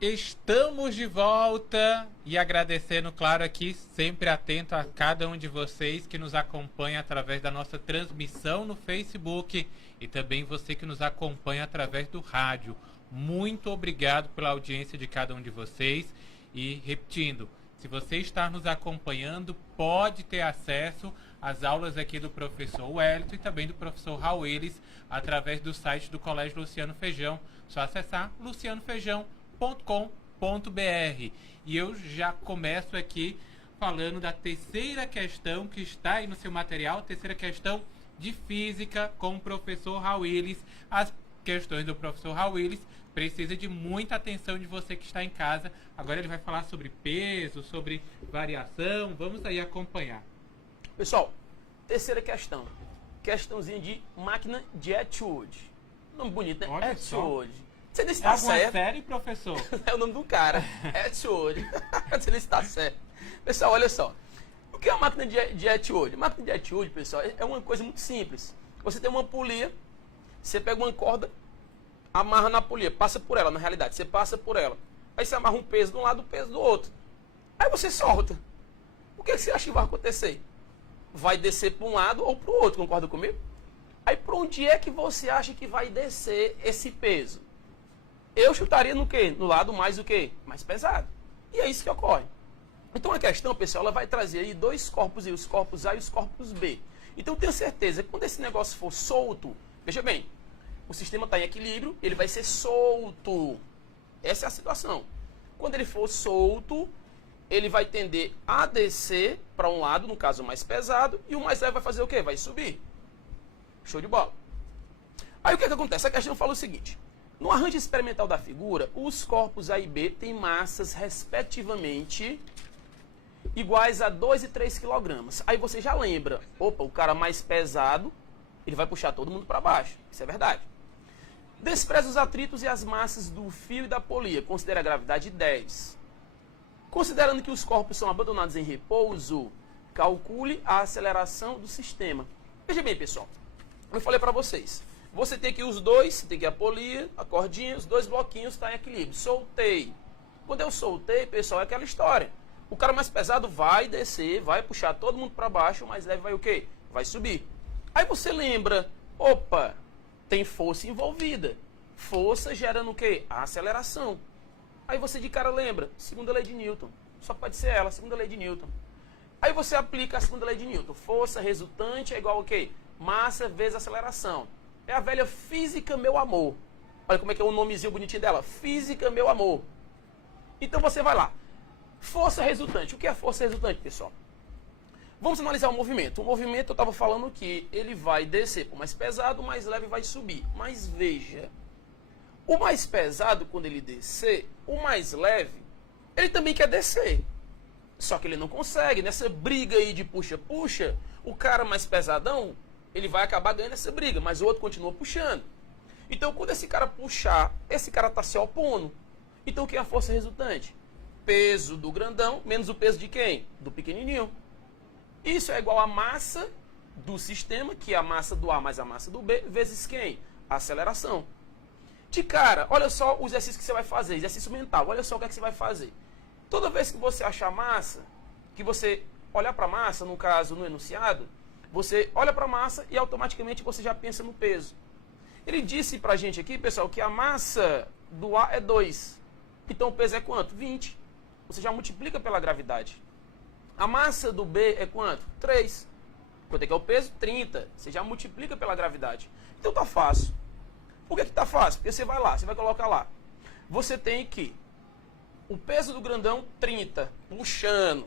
Estamos de volta e agradecendo, claro, aqui, sempre atento a cada um de vocês que nos acompanha através da nossa transmissão no Facebook e também você que nos acompanha através do rádio. Muito obrigado pela audiência de cada um de vocês e, repetindo, se você está nos acompanhando, pode ter acesso às aulas aqui do professor Wellington e também do professor Raul Willis através do site do Colégio Luciano Feijão. Só acessar lucianofeijão.com.br. E eu já começo aqui falando da terceira questão que está aí no seu material, terceira questão de física com o professor Raul Willis. As questões do professor Raul Willis precisa de muita atenção de você que está em casa. Agora ele vai falar sobre peso, sobre variação. Vamos aí acompanhar. Pessoal, terceira questão. Questãozinha de máquina de etude. Nome bonito, né? Olha só. Etude. Você não É está alguma certo. série, professor? É o nome do cara. Etude. Você não está certo. Pessoal, olha só. O que é a máquina de etude? Máquina de etude, pessoal, é uma coisa muito simples. Você tem uma polia, você pega uma corda, amarra na polia, passa por ela, na realidade, você passa por ela. Aí você amarra um peso de um lado, um peso do outro. Aí você solta. O que você acha que vai acontecer? Vai descer para um lado ou para o outro, concorda comigo? Aí para onde é que você acha que vai descer esse peso? Eu chutaria no quê? No lado mais o quê? Mais pesado. E é isso que ocorre. Então a questão, pessoal, ela vai trazer aí dois corpos, os corpos A e os corpos B. Então eu tenho certeza que quando esse negócio for solto, veja bem, o sistema está em equilíbrio, ele vai ser solto. Essa é a situação. Quando ele for solto, ele vai tender a descer para um lado, no caso mais pesado, e o mais leve vai fazer o quê? Vai subir. Show de bola. Aí o que acontece? A questão fala o seguinte. No arranjo experimental da figura, os corpos A e B têm massas, respectivamente, iguais a 2 e 3 kg. Aí você já lembra, opa, o cara mais pesado, ele vai puxar todo mundo para baixo. Isso é verdade. Despreza os atritos e as massas do fio e da polia. Considera a gravidade 10. Considerando que os corpos são abandonados em repouso, calcule a aceleração do sistema. Veja bem, pessoal. Eu falei para vocês. Você tem aqui os dois, você tem aqui a polia, a cordinha, os dois bloquinhos estão em equilíbrio. Soltei. Quando eu soltei, pessoal, é aquela história. O cara mais pesado vai descer, vai puxar todo mundo para baixo, o mais leve vai o quê? Vai subir. Aí você lembra, opa, tem força envolvida. Força gerando o quê? A aceleração. Aí você de cara lembra, segunda lei de Newton. Só pode ser ela, segunda lei de Newton. Aí você aplica a segunda lei de Newton. Força resultante é igual ao quê? Massa vezes aceleração. É a velha física, meu amor. Olha como é que é o nomezinho bonitinho dela. Física, meu amor. Então você vai lá. Força resultante. O que é força resultante, pessoal? Vamos analisar o movimento. O movimento, eu estava falando que ele vai descer para o mais pesado, o mais leve vai subir. Mas veja, o mais pesado, quando ele descer, o mais leve, ele também quer descer. Só que ele não consegue. Nessa briga aí de puxa-puxa, o cara mais pesadão, ele vai acabar ganhando essa briga, mas o outro continua puxando. Então, quando esse cara puxar, esse cara está se opondo. Então, o que é a força resultante? Peso do grandão menos o peso de quem? Do pequenininho. Isso é igual à massa do sistema, que é a massa do A mais a massa do B, vezes quem? A aceleração. De cara, olha só o exercício que você vai fazer, exercício mental. Olha só o que é que você vai fazer. Toda vez que você achar massa, que você olhar para a massa, no caso, no enunciado, você olha para a massa e automaticamente você já pensa no peso. Ele disse para a gente aqui, pessoal, que a massa do A é 2. Então o peso é quanto? 20. Você já multiplica pela gravidade. A massa do B é quanto? 3. Quanto é que é o peso? 30. Você já multiplica pela gravidade. Então tá fácil. Por que tá fácil? Porque você vai lá, você vai colocar lá. Você tem que o peso do grandão, 30, puxando.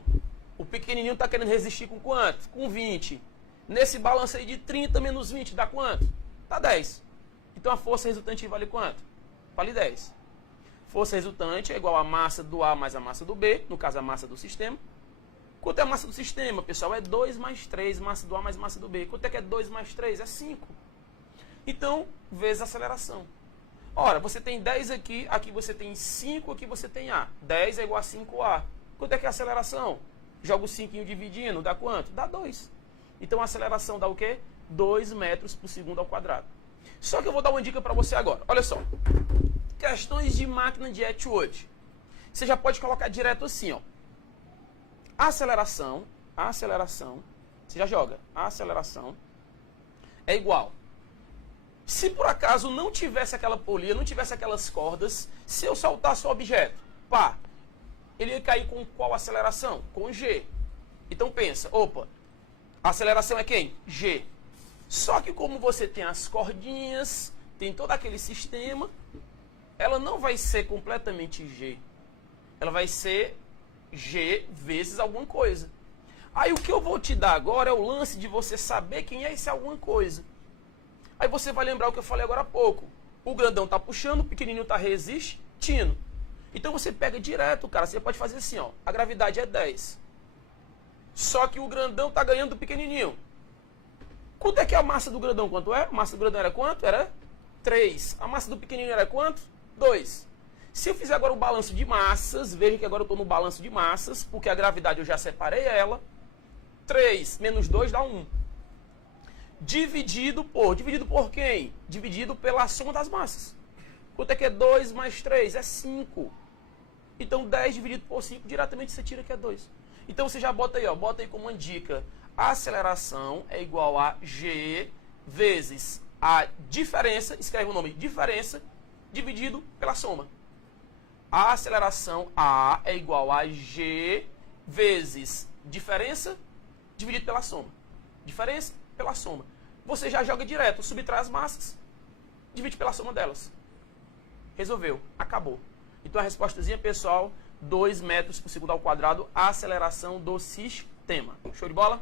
O pequenininho está querendo resistir com quanto? Com 20. Nesse balanço aí de 30 menos 20, dá quanto? Dá 10. Então a força resultante vale quanto? Vale 10. Força resultante é igual a massa do A mais a massa do B, no caso a massa do sistema. Quanto é a massa do sistema, pessoal? É 2 mais 3, massa do A mais massa do B. Quanto é que é 2 mais 3? É 5. Então, vezes a aceleração. Ora, você tem 10 aqui, aqui você tem 5, aqui você tem A. 10 é igual a 5A. Quanto é que é a aceleração? Joga o 5 dividindo, dá quanto? Dá 2. Então a aceleração dá o quê? 2 metros por segundo ao quadrado. Só que eu vou dar uma dica para você agora. Olha só. Questões de máquina de Atwood. Você já pode colocar direto assim, ó. Aceleração, você já joga. A aceleração é igual. Se por acaso não tivesse aquela polia, não tivesse aquelas cordas, se eu soltasse o objeto, pá, ele ia cair com qual aceleração? Com G. Então pensa, opa, a aceleração é quem? G. Só que como você tem as cordinhas, tem todo aquele sistema, ela não vai ser completamente G. Ela vai ser G vezes alguma coisa. Aí o que eu vou te dar agora é o lance de você saber quem é esse alguma coisa. Aí você vai lembrar o que eu falei agora há pouco. O grandão tá puxando, o pequenininho tá resistindo. Então você pega direto, cara. Você pode fazer assim, ó. A gravidade é 10. Só que o grandão tá ganhando do pequenininho. Quanto é que é a massa do grandão? Quanto é? A massa do grandão era quanto? Era 3. A massa do pequenininho era quanto? 2. Se eu fizer agora o balanço de massas, veja que agora eu estou no balanço de massas, porque a gravidade eu já separei ela. 3 menos 2 dá 1. Dividido por quem? Dividido pela soma das massas. Quanto é que é 2 mais 3? É 5. Então 10 dividido por 5, diretamente você tira que é 2. Então você já bota aí, ó, bota aí como uma dica. A aceleração é igual a G vezes a diferença, escreve o nome, diferença, dividido pela soma. A aceleração A é igual a G vezes diferença dividido pela soma. Diferença pela soma. Você já joga direto, subtrai as massas, divide pela soma delas. Resolveu, acabou. Então a respostazinha, pessoal, 2 metros por segundo ao quadrado, a aceleração do sistema. Show de bola?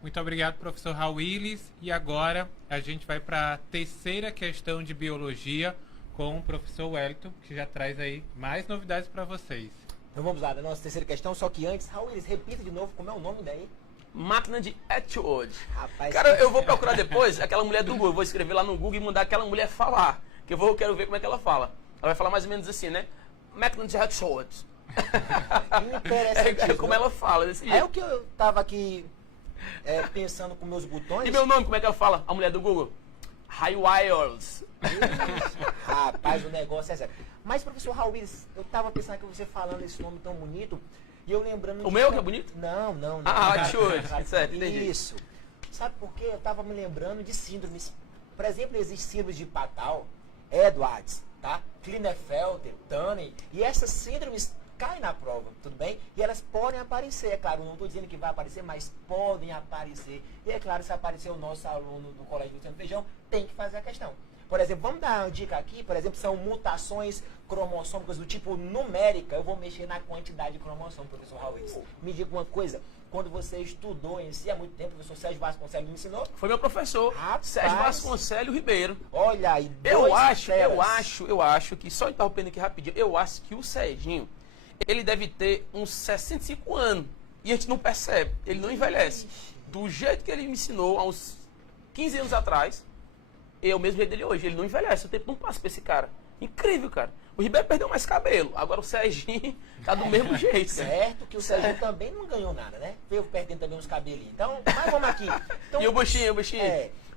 Muito obrigado, professor Raul Willis. E agora a gente vai para a terceira questão de biologia com o professor Wellington, que já traz aí mais novidades para vocês. Então vamos lá, da nossa terceira questão, só que antes, Raul, eles repita de novo como é o nome daí. Máquina de Atwood. Rapaz, Cara, eu vou procurar depois aquela mulher do Google, eu vou escrever lá no Google e mandar aquela mulher falar, que eu quero ver como é que ela fala. Ela vai falar mais ou menos assim, né? Máquina de Atwood. É como ela fala, desse jeito. É o que eu tava aqui pensando com meus botões. E meu nome, como é que ela fala? A mulher do Google? High Wires. Rapaz, o negócio é sério. Mas, professor Raul, eu tava pensando que você falando esse nome tão bonito, e eu lembrando... O meu que é bonito? Não. Ah, Atwood. Certo, entendi. Isso. Sabe por quê? Eu tava me lembrando de síndromes. Por exemplo, existe síndrome de Patal, Edwards, tá? Klinefelter, Turner, e essas síndromes caem na prova, tudo bem? E elas podem aparecer, é claro, não estou dizendo que vai aparecer, mas podem aparecer. E é claro, se aparecer o nosso aluno do Colégio Luciano Feijão, tem que fazer a questão. Por exemplo, vamos dar uma dica aqui, por exemplo, são mutações cromossômicas do tipo numérica. Eu vou mexer na quantidade de cromossomos, professor Raul. Me diga uma coisa, quando você estudou em si há muito tempo, o professor Sérgio Vasconcelos me ensinou? Foi meu professor, Rapaz. Sérgio Vasconcelos Ribeiro. Olha aí, Eu acho que, só interrompendo aqui rapidinho, eu acho que o Serginho, ele deve ter uns 65 anos. E a gente não percebe, ele não envelhece. Do jeito que ele me ensinou há uns 15 anos atrás, é o mesmo jeito dele hoje. Ele não envelhece, o tempo não passa pra esse cara. Incrível, cara. O Ribeiro perdeu mais cabelo, agora o Serginho tá do mesmo jeito. Cara. Certo que o Serginho também não ganhou nada, né? Veio perdendo também uns cabelinhos. Então, mas vamos aqui. Então, E o buchinho?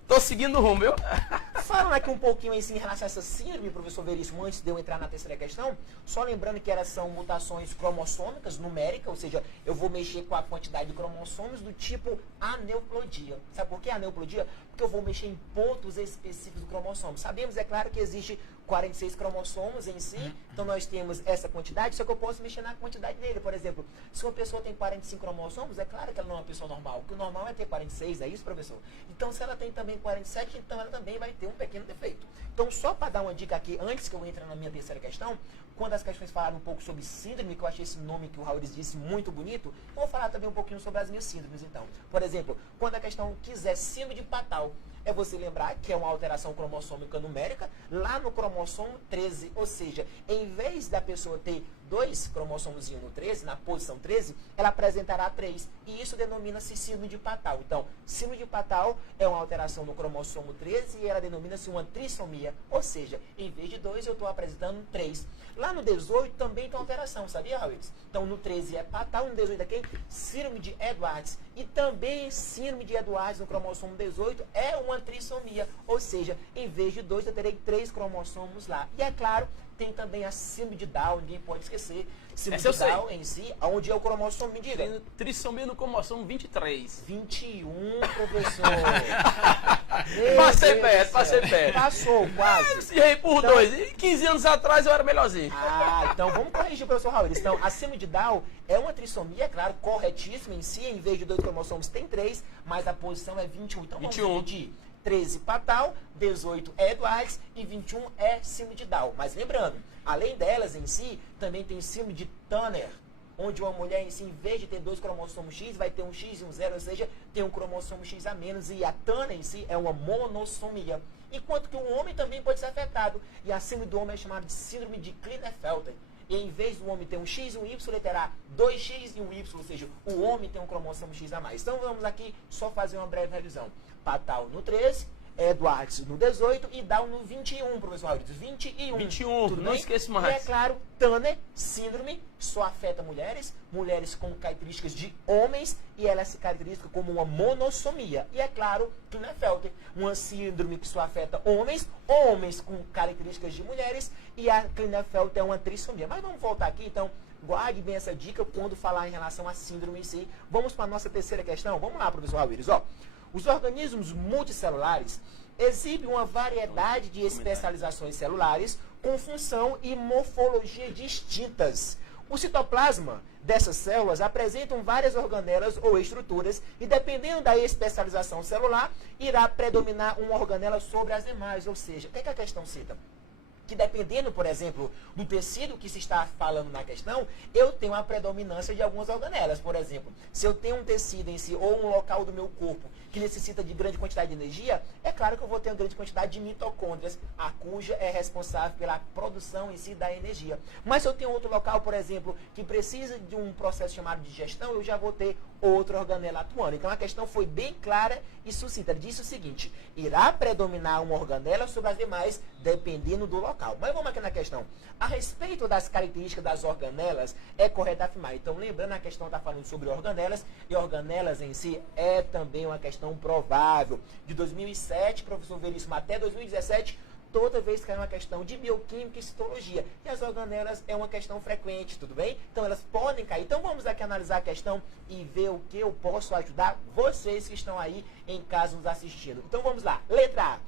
Tô seguindo o rumo, viu? Falando aqui um pouquinho em relação a essa síndrome, professor Veríssimo, antes de eu entrar na terceira questão, só lembrando que elas são mutações cromossômicas, numéricas, ou seja, eu vou mexer com a quantidade de cromossomos do tipo aneuplodia. Sabe por que aneuplodia? Porque eu vou mexer em pontos específicos do cromossomo. Sabemos, é claro, que existe 46 cromossomos em si, então nós temos essa quantidade, só que eu posso mexer na quantidade dele. Por exemplo, se uma pessoa tem 45 cromossomos, é claro que ela não é uma pessoa normal, porque o normal é ter 46, é isso, professor? Então, se ela tem também 47, então ela também vai ter um pequeno defeito. Então, só para dar uma dica aqui, antes que eu entre na minha terceira questão, quando as questões falaram um pouco sobre síndrome, que eu achei esse nome que o Raul disse muito bonito, eu vou falar também um pouquinho sobre as minhas síndromes, então. Por exemplo, quando a questão quiser síndrome de Patal, é você lembrar que é uma alteração cromossômica numérica lá no cromossomo 13, ou seja, em vez da pessoa ter 2 cromossomos no 13, na posição 13, ela apresentará 3, e isso denomina-se síndrome de Patal. Então, síndrome de Patal é uma alteração no cromossomo 13 e ela denomina-se uma trissomia, ou seja, em vez de 2 eu estou apresentando 3. Lá no 18 também tem alteração, sabia, Raul? Então, no 13 é Patal, no 18 é quem? Síndrome de Edwards. E também síndrome de Edwards no cromossomo 18 é uma trissomia, ou seja, em vez de 2 eu terei 3 cromossomos lá. E é claro, tem também a síndrome de Down, ninguém pode esquecer. síndrome Essa eu de sei. Down em si, onde é o cromossomo, me diga. Trissomia no cromossomo 23. 21, professor. Passei perto, passei perto. Passou, quase. Se errei por Então- 2. E 15 anos atrás eu era melhorzinho. Ah, então vamos corrigir o professor Raul. Então, a síndrome de Down é uma trissomia, é claro, corretíssima em si. Em vez de 2 cromossomos, tem 3, mas a posição é 21. Então, vamos 21. dividir. 13 Patal, 18 é Edwards e 21 é síndrome de Down. Mas lembrando, além delas em si, também tem síndrome de Turner, onde uma mulher em si, em vez de ter 2 cromossomos X, vai ter um X e um 0, ou seja, tem um cromossomo X a menos, e a Turner em si é uma monossomia. Enquanto que o homem também pode ser afetado, e a síndrome do homem é chamada de síndrome de Klinefelter. E em vez do homem ter um X e um Y, ele terá 2X e um Y, ou seja, o homem tem um cromossomo X a mais. Então vamos aqui só fazer uma breve revisão. Patal no 13, Edwards no 18 e Down no 21, professor Raul. 21. 21, Tudo não bem? E esqueço é mais. claro, Turner, síndrome, só afeta mulheres, mulheres com características de homens, e ela se caracteriza como uma monossomia. E é claro, Klinefelter, uma síndrome que só afeta homens, homens com características de mulheres, e a Klinefelter é uma trissomia. Mas vamos voltar aqui, então, guarde bem essa dica quando falar em relação à síndrome em si. Vamos para a nossa terceira questão. Vamos lá, professor Raul. Ó, os organismos multicelulares exibem uma variedade de especializações celulares com função e morfologia distintas. O citoplasma dessas células apresentam várias organelas ou estruturas e, dependendo da especialização celular, irá predominar uma organela sobre as demais. Ou seja, o que é que a questão cita? Que dependendo, por exemplo, do tecido que se está falando na questão, eu tenho a predominância de algumas organelas. Por exemplo, se eu tenho um tecido em si ou um local do meu corpo que necessita de grande quantidade de energia, é claro que eu vou ter uma grande quantidade de mitocôndrias, a cuja é responsável pela produção em si da energia. Mas se eu tenho outro local, por exemplo, que precisa de um processo chamado de digestão, eu já vou ter outra organela atuando. Então a questão foi bem clara e sucinta. Ele disse o seguinte: irá predominar uma organela sobre as demais, dependendo do local. Mas vamos aqui na questão. A respeito das características das organelas, é correto afirmar. Então, lembrando, a questão está falando sobre organelas, e organelas em si é também uma questão provável. De 2007, professor Veríssimo, até 2017, toda vez que é uma questão de bioquímica e citologia. E as organelas é uma questão frequente, tudo bem? Então, elas podem cair. Então, vamos aqui analisar a questão e ver o que eu posso ajudar vocês que estão aí em casa nos assistindo. Então, vamos lá. Letra A.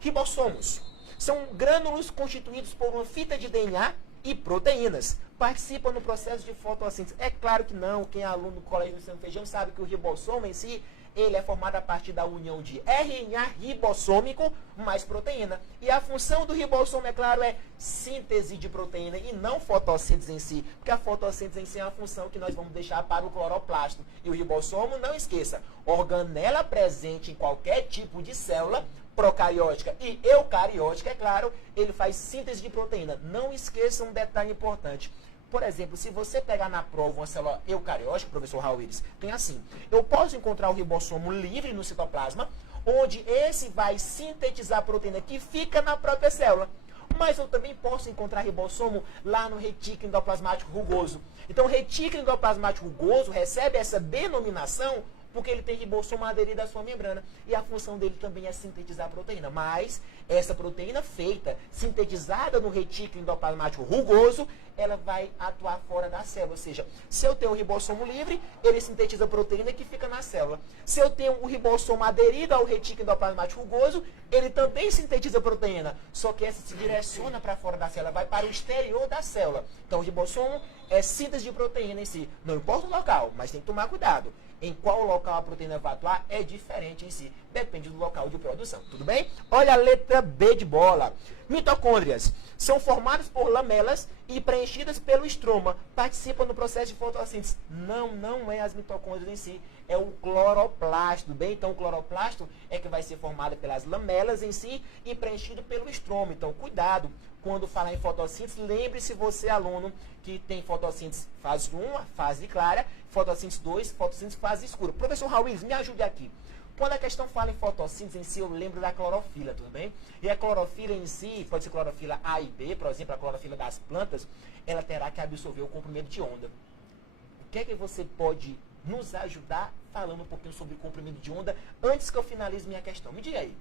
Ribossomos são grânulos constituídos por uma fita de DNA e proteínas. Participam no processo de fotossíntese. É claro que não. Quem é aluno do Colégio do São Feijão sabe que o ribossomo em si, ele é formado a partir da união de RNA ribossômico mais proteína. E a função do ribossomo, é claro, é síntese de proteína e não fotossíntese em si. Porque a fotossíntese em si é uma função que nós vamos deixar para o cloroplasto. E o ribossomo, não esqueça, organela presente em qualquer tipo de célula, procariótica e eucariótica, é claro, ele faz síntese de proteína. Não esqueça um detalhe importante. Por exemplo, se você pegar na prova uma célula eucariótica, professor Raul Willis, tem assim: eu posso encontrar o ribossomo livre no citoplasma, onde esse vai sintetizar a proteína que fica na própria célula. Mas eu também posso encontrar ribossomo lá no retículo endoplasmático rugoso. Então, o retículo endoplasmático rugoso recebe essa denominação porque ele tem ribossomo aderido à sua membrana. E a função dele também é sintetizar a proteína. Mas essa proteína feita, sintetizada no retículo endoplasmático rugoso, ela vai atuar fora da célula. Ou seja, se eu tenho o ribossomo livre, ele sintetiza a proteína que fica na célula. Se eu tenho o ribossomo aderido ao retículo endoplasmático rugoso, ele também sintetiza a proteína. Só que essa se direciona para fora da célula, vai para o exterior da célula. Então, o ribossomo é síntese de proteína em si. Não importa o local, mas tem que tomar cuidado. Em qual local a proteína vai atuar é diferente em si. Depende do local de produção. Tudo bem? Olha a letra B de bola. Mitocôndrias são formadas por lamelas e preenchidas pelo estroma. Participam no processo de fotossíntese. Não é as mitocôndrias em si. É o cloroplasto. Tudo bem? Então, o cloroplasto é que vai ser formado pelas lamelas em si e preenchido pelo estroma. Então, cuidado. Quando falar em fotossíntese, lembre-se você, aluno, que tem fotossíntese fase 1, fase clara, fotossíntese 2, fotossíntese fase escura. Professor Raul, me ajude aqui. Quando a questão fala em fotossíntese em si, eu lembro da clorofila, tudo bem? E a clorofila em si, pode ser clorofila A e B, por exemplo, a clorofila das plantas, ela terá que absorver o comprimento de onda. O que é que você pode nos ajudar falando um pouquinho sobre o comprimido de onda antes que eu finalize minha questão? Me diga aí.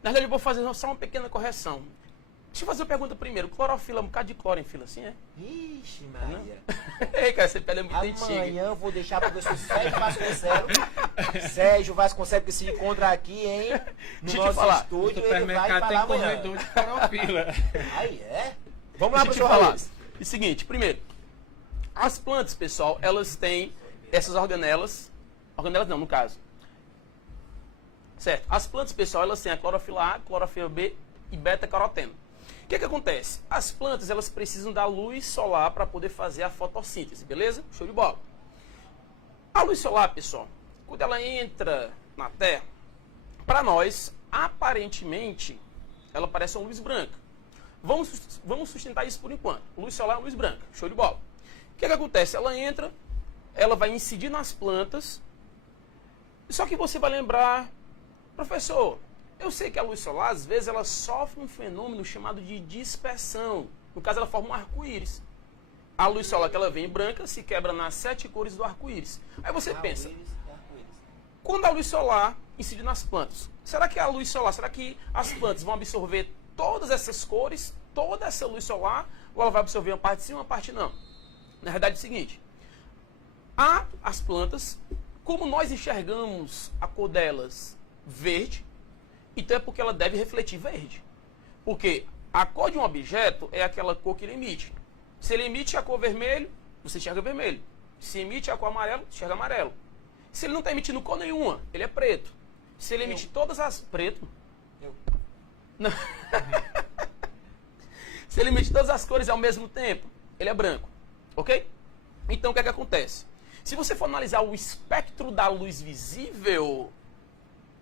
Na verdade, eu vou fazer só uma pequena correção. Deixa eu fazer uma pergunta primeiro. Clorofila, um bocado de cloro em fila assim, é? Ixi, Maria. Ei, cara, você pele é muito antiga. Amanhã eu vou deixar para o professor Sérgio Vasconcelos. Sérgio Vasconcelos que se encontra aqui, hein? No Deixa eu te nosso falar. No estúdio, ele vai supermercado tem falar amanhã. corredor de clorofila. Aí é? Vamos lá, Deixa eu te professor falar. Raiz. E seguinte, primeiro, as plantas, pessoal, elas têm essas organelas não, no caso. Certo? As plantas, pessoal, elas têm a clorofila A, clorofila B e beta-caroteno. O que acontece? As plantas, elas precisam da luz solar para poder fazer a fotossíntese, beleza? Show de bola. A luz solar, pessoal, quando ela entra na Terra, para nós, aparentemente, ela parece uma luz branca. Vamos sustentar isso por enquanto. Luz solar é luz branca. Show de bola. O que acontece? Ela entra, ela vai incidir nas plantas, só que você vai lembrar, professor, eu sei que a luz solar, às vezes, ela sofre um fenômeno chamado de dispersão. No caso, ela forma um arco-íris. A luz solar que ela vem branca se quebra nas 7 cores do arco-íris. Aí você pensa, quando a luz solar incide nas plantas, será que as plantas vão absorver todas essas cores, toda essa luz solar, ou ela vai absorver uma parte sim, uma parte não? Na verdade é o seguinte, as plantas, como nós enxergamos a cor delas verde, então é porque ela deve refletir verde. Porque a cor de um objeto é aquela cor que ele emite. Se ele emite a cor vermelho, você enxerga vermelho. Se emite a cor amarelo, você enxerga amarelo. Se ele não está emitindo cor nenhuma, ele é preto. Se ele emite todas as... Preto? Não. Se ele emite todas as cores ao mesmo tempo, ele é branco. Ok? Então o que é que acontece? Se você for analisar o espectro da luz visível,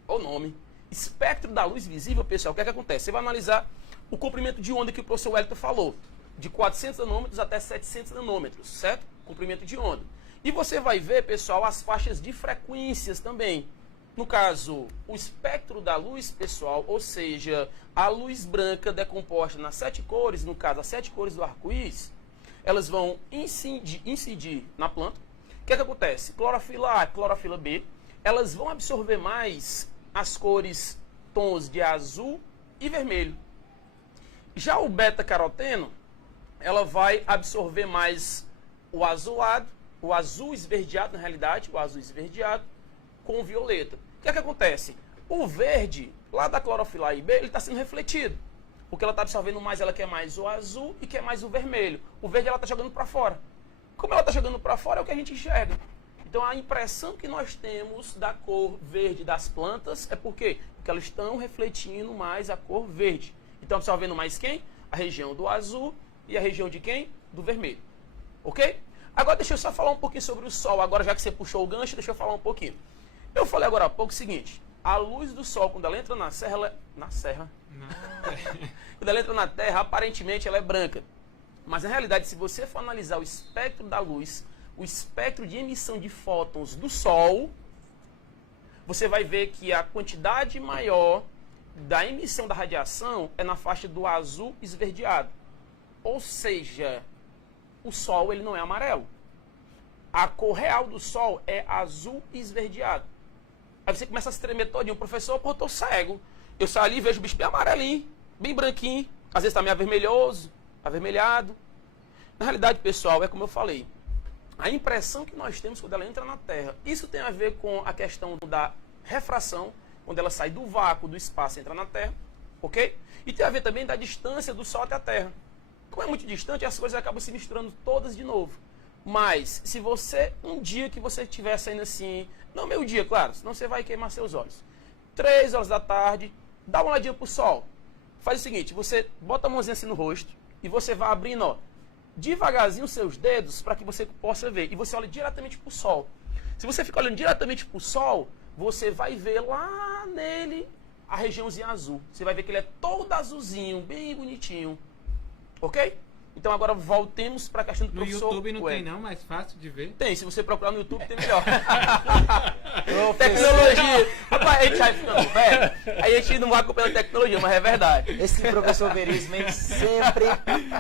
o nome, espectro da luz visível, pessoal, o que é que acontece? Você vai analisar o comprimento de onda que o professor Wellington falou, de 400 nanômetros até 700 nanômetros, certo? Comprimento de onda. E você vai ver, pessoal, as faixas de frequências também. No caso, o espectro da luz, pessoal, ou seja, a luz branca decomposta nas 7 cores, no caso, as 7 cores do arco-íris, elas vão incidir na planta. O que é que acontece? Clorofila A, clorofila B, elas vão absorver mais as cores, tons de azul e vermelho. Já o beta-caroteno, ela vai absorver mais o azulado, o azul esverdeado, na realidade, o azul esverdeado, com o violeta. O que é que acontece? O verde, lá da clorofila A e B, ele está sendo refletido. Porque ela está absorvendo mais, ela quer mais o azul e quer mais o vermelho. O verde ela está jogando para fora. Como ela está jogando para fora, é o que a gente enxerga. Então a impressão que nós temos da cor verde das plantas é por quê? Porque elas estão refletindo mais a cor verde. Então absorvendo mais quem? A região do azul e a região de quem? Do vermelho. Ok? Agora deixa eu só falar um pouquinho sobre o Sol. Agora já que você puxou o gancho, deixa eu falar um pouquinho. Eu falei agora há pouco o seguinte, a luz do Sol, quando ela entra na serra, quando ela entra na Terra, aparentemente ela é branca. Mas na realidade, se você for analisar o espectro da luz, o espectro de emissão de fótons do Sol, você vai ver que a quantidade maior da emissão da radiação é na faixa do azul esverdeado. Ou seja, o Sol ele não é amarelo. A cor real do Sol é azul esverdeado. Aí você começa a se tremer todinho. Professor, pô, eu tô cego. Eu saio ali e vejo o bicho bem amarelinho, bem branquinho. Às vezes tá meio avermelhoso, avermelhado. Na realidade, pessoal, é como eu falei. A impressão que nós temos quando ela entra na Terra, isso tem a ver com a questão da refração, quando ela sai do vácuo, do espaço e entra na Terra, ok? E tem a ver também da distância do Sol até a Terra. Como é muito distante, as coisas acabam se misturando todas de novo. Mas, se você, um dia que você estiver saindo assim, não meio-dia, claro, senão você vai queimar seus olhos. 3 horas da tarde, dá uma olhadinha pro Sol. Faz o seguinte, você bota a mãozinha assim no rosto e você vai abrindo, ó, devagarzinho os seus dedos para que você possa ver. E você olha diretamente pro Sol. Se você ficar olhando diretamente pro Sol, você vai ver lá nele a regiãozinha azul. Você vai ver que ele é todo azulzinho, bem bonitinho. Ok? Então agora voltemos para a questão do No professor. YouTube não tem não, mais fácil de ver. Tem, se você procurar no YouTube tem melhor. Tecnologia. Rapaz, a gente vai ficando velho, aí a gente não vai acompanhando a tecnologia, mas é verdade. Esse professor Veríssimo sempre...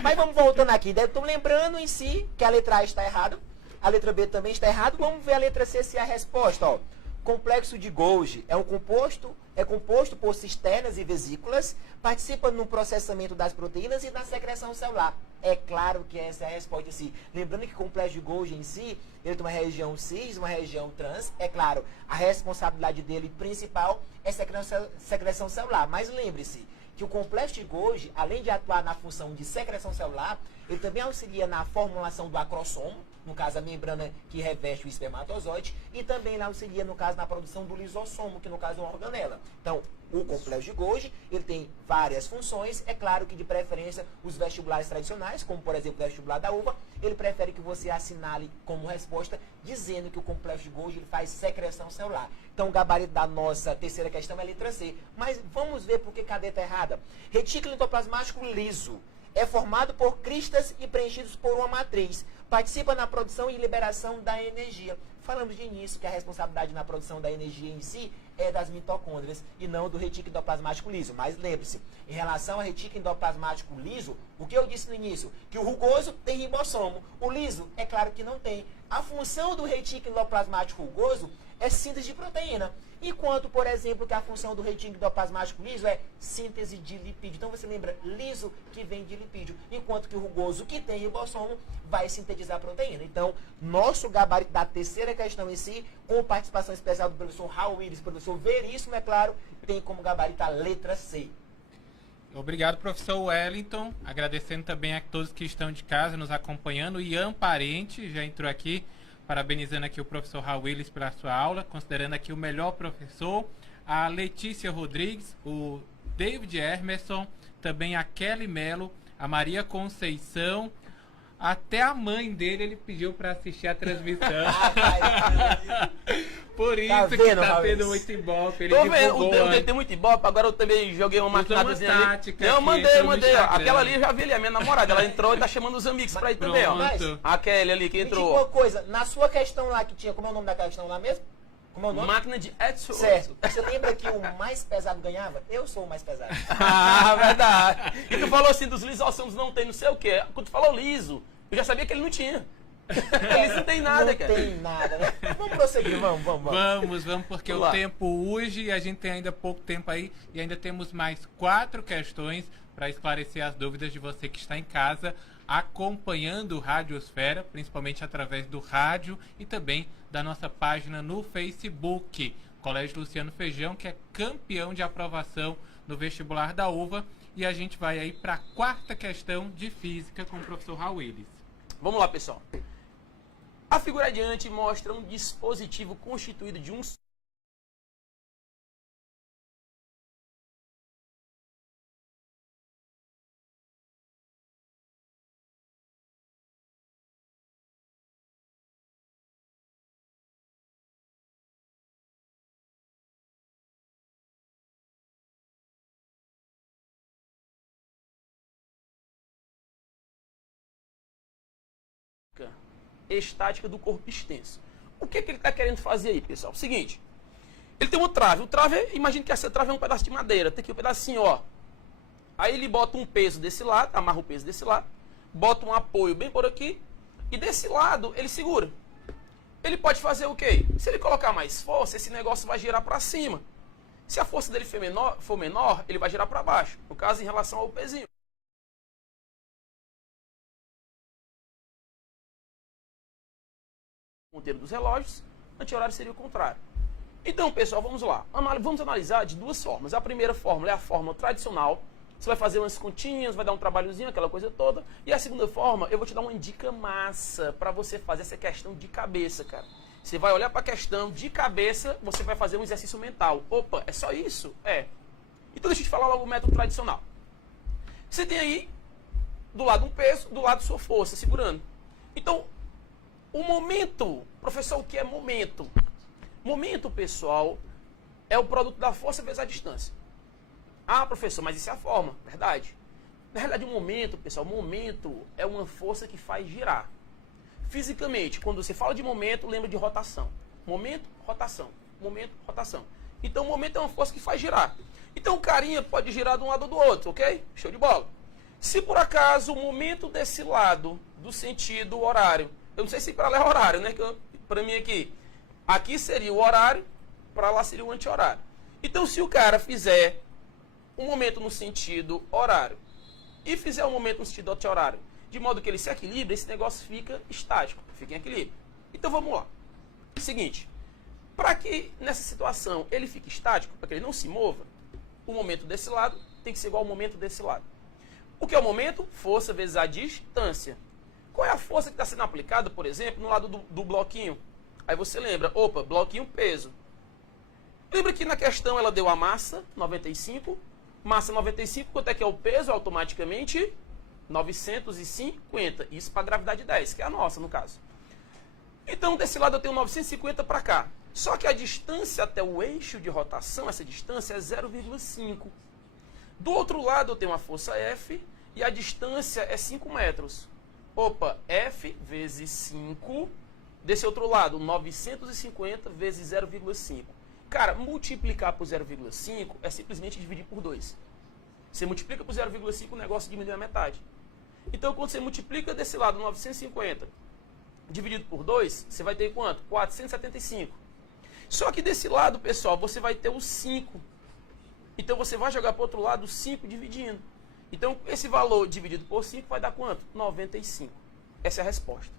Mas vamos voltando aqui. Estou lembrando em si que a letra A está errada. A letra B também está errada. Vamos ver a letra C se é a resposta. Ó. Complexo de Golgi é um composto é composto por cisternas e vesículas, participa no processamento das proteínas e na secreção celular. É claro que essa é a resposta em si. Lembrando que o complexo de Golgi em si, ele tem uma região cis, uma região trans. É claro, a responsabilidade dele principal é secreção celular. Mas lembre-se que o complexo de Golgi, além de atuar na função de secreção celular, ele também auxilia na formulação do acrossomo, no caso a membrana que reveste o espermatozoide, e também ele auxilia, no caso, na produção do lisossomo, que no caso é uma organela. Então, o complexo de Golgi, ele tem várias funções. É claro que, de preferência, os vestibulares tradicionais, como, por exemplo, o vestibular da uva, ele prefere que você assinale como resposta, dizendo que o complexo de Golgi ele faz secreção celular. Então, o gabarito da nossa terceira questão é a letra C. Mas vamos ver por que a D está errada. Retículo endoplasmático liso é formado por cristas e preenchidos por uma matriz. Participa na produção e liberação da energia. Falamos de início que a responsabilidade na produção da energia em si é das mitocôndrias e não do retículo endoplasmático liso. Mas lembre-se, em relação ao retículo endoplasmático liso, o que eu disse no início? Que o rugoso tem ribossomo. O liso, é claro que não tem. A função do retículo endoplasmático rugoso é síntese de proteína. Enquanto, por exemplo, que a função do retículo endoplasmático liso é síntese de lipídio. Então você lembra, liso que vem de lipídio. Enquanto que o rugoso, que tem ribossomo, vai sintetizar proteína. Então, nosso gabarito da terceira questão em si, com participação especial do professor Raul Willis, professor Veríssimo, é claro, tem como gabarito a letra C. Obrigado, professor Wellington. Agradecendo também a todos que estão de casa nos acompanhando. O Ian Parente já entrou aqui, parabenizando aqui o professor Raul Willis pela sua aula, considerando aqui o melhor professor. A Letícia Rodrigues, o David Emerson, também a Kelly Mello, a Maria Conceição. Até a mãe dele ele pediu para assistir a transmissão. Por isso Tá que vendo, tá Raul? tendo muito ibope. Ele Tô vendo, divulgou o dele antes. tem muito ibope, agora eu também joguei uma maquinadazinha ali. tática Eu aqui, mandei, entrou no ó. Instagram. Aquela ali eu já vi ali, a minha namorada, ela entrou e tá chamando os amigos pra ir também, ó. Pronto. A Kelly ali que Me diga entrou. uma coisa, na sua questão lá que tinha, como é o nome daquela questão lá mesmo? Como é o nome? Máquina de Edson. Certo. Você lembra que o mais pesado ganhava? Eu sou o mais pesado. Ah, verdade. E tu falou assim, dos lisossomos não tem não sei o quê. Quando tu falou liso, eu já sabia que ele não tinha. Liso não tem nada, Não cara. tem nada, né? Vamos prosseguir, vamos. Vamos, porque Vamos o lá. tempo urge e a gente tem ainda pouco tempo aí e ainda temos mais 4 questões para esclarecer as dúvidas de você que está em casa acompanhando o Radiosfera, principalmente através do rádio e também da nossa página no Facebook, Colégio Luciano Feijão, que é campeão de aprovação no vestibular da UVA. E a gente vai aí para a 4ª questão de física com o professor Raul Willis. Vamos lá, pessoal. A figura adiante mostra um dispositivo constituído de um estática do corpo extenso. O que ele está querendo fazer aí, pessoal? Seguinte, ele tem uma trave. O trave, imagina que essa trave é um pedaço de madeira. Tem aqui um pedacinho, ó. Aí ele bota um peso desse lado, amarra o peso desse lado, bota um apoio bem por aqui, e desse lado ele segura. Ele pode fazer o quê? Se ele colocar mais força, esse negócio vai girar para cima. Se a força dele for menor, ele vai girar para baixo. No caso, em relação ao pezinho. Ponteiro dos relógios, anti-horário seria o contrário. Então, pessoal, vamos lá. Vamos analisar de duas formas. A primeira fórmula é a fórmula tradicional. Você vai fazer umas continhas, vai dar um trabalhozinho, aquela coisa toda. E a segunda forma, eu vou te dar uma dica massa para você fazer essa questão de cabeça, cara. Você vai olhar para a questão de cabeça, você vai fazer um exercício mental. Opa, é só isso? É. Então deixa eu te falar logo o método tradicional. Você tem aí, do lado um peso, do lado sua força, segurando. Então, o momento, professor, o que é momento? Momento, pessoal, é o produto da força vezes a distância. Ah, professor, mas isso é a forma. Verdade. Na realidade, o momento, pessoal, momento é uma força que faz girar. Fisicamente, quando você fala de momento, lembra de rotação. Momento, rotação. Momento, rotação. Então, o momento é uma força que faz girar. Então, o carinha pode girar de um lado ou do outro, ok? Show de bola. Se por acaso o momento desse lado, do sentido horário, eu não sei se para lá é horário, né? Para mim aqui seria o horário, para lá seria o anti-horário. Então, se o cara fizer um momento no sentido horário e fizer um momento no sentido anti-horário, de modo que ele se equilibre, esse negócio fica estático, fica em equilíbrio. Então, vamos lá. Seguinte, para que nessa situação ele fique estático, para que ele não se mova, o momento desse lado tem que ser igual ao momento desse lado. O que é o momento? Força vezes a distância. Qual é a força que está sendo aplicada, por exemplo, no lado do bloquinho? Aí você lembra, opa, bloquinho peso. Lembra que na questão ela deu a massa, 95. Massa 95, quanto é que é o peso? Automaticamente 950. Isso para a gravidade 10, que é a nossa no caso. Então desse lado eu tenho 950 para cá. Só que a distância até o eixo de rotação, essa distância é 0,5. Do outro lado eu tenho a força F e a distância é 5 metros. Opa, F vezes 5. Desse outro lado, 950 vezes 0,5. Cara, multiplicar por 0,5 é simplesmente dividir por 2. Você multiplica por 0,5, o negócio diminui a metade. Então, quando você multiplica desse lado 950 dividido por 2, você vai ter quanto? 475. Só que desse lado, pessoal, você vai ter o 5. Então, você vai jogar para o outro lado o 5 dividindo. Então, esse valor dividido por 5 vai dar quanto? 95. Essa é a resposta.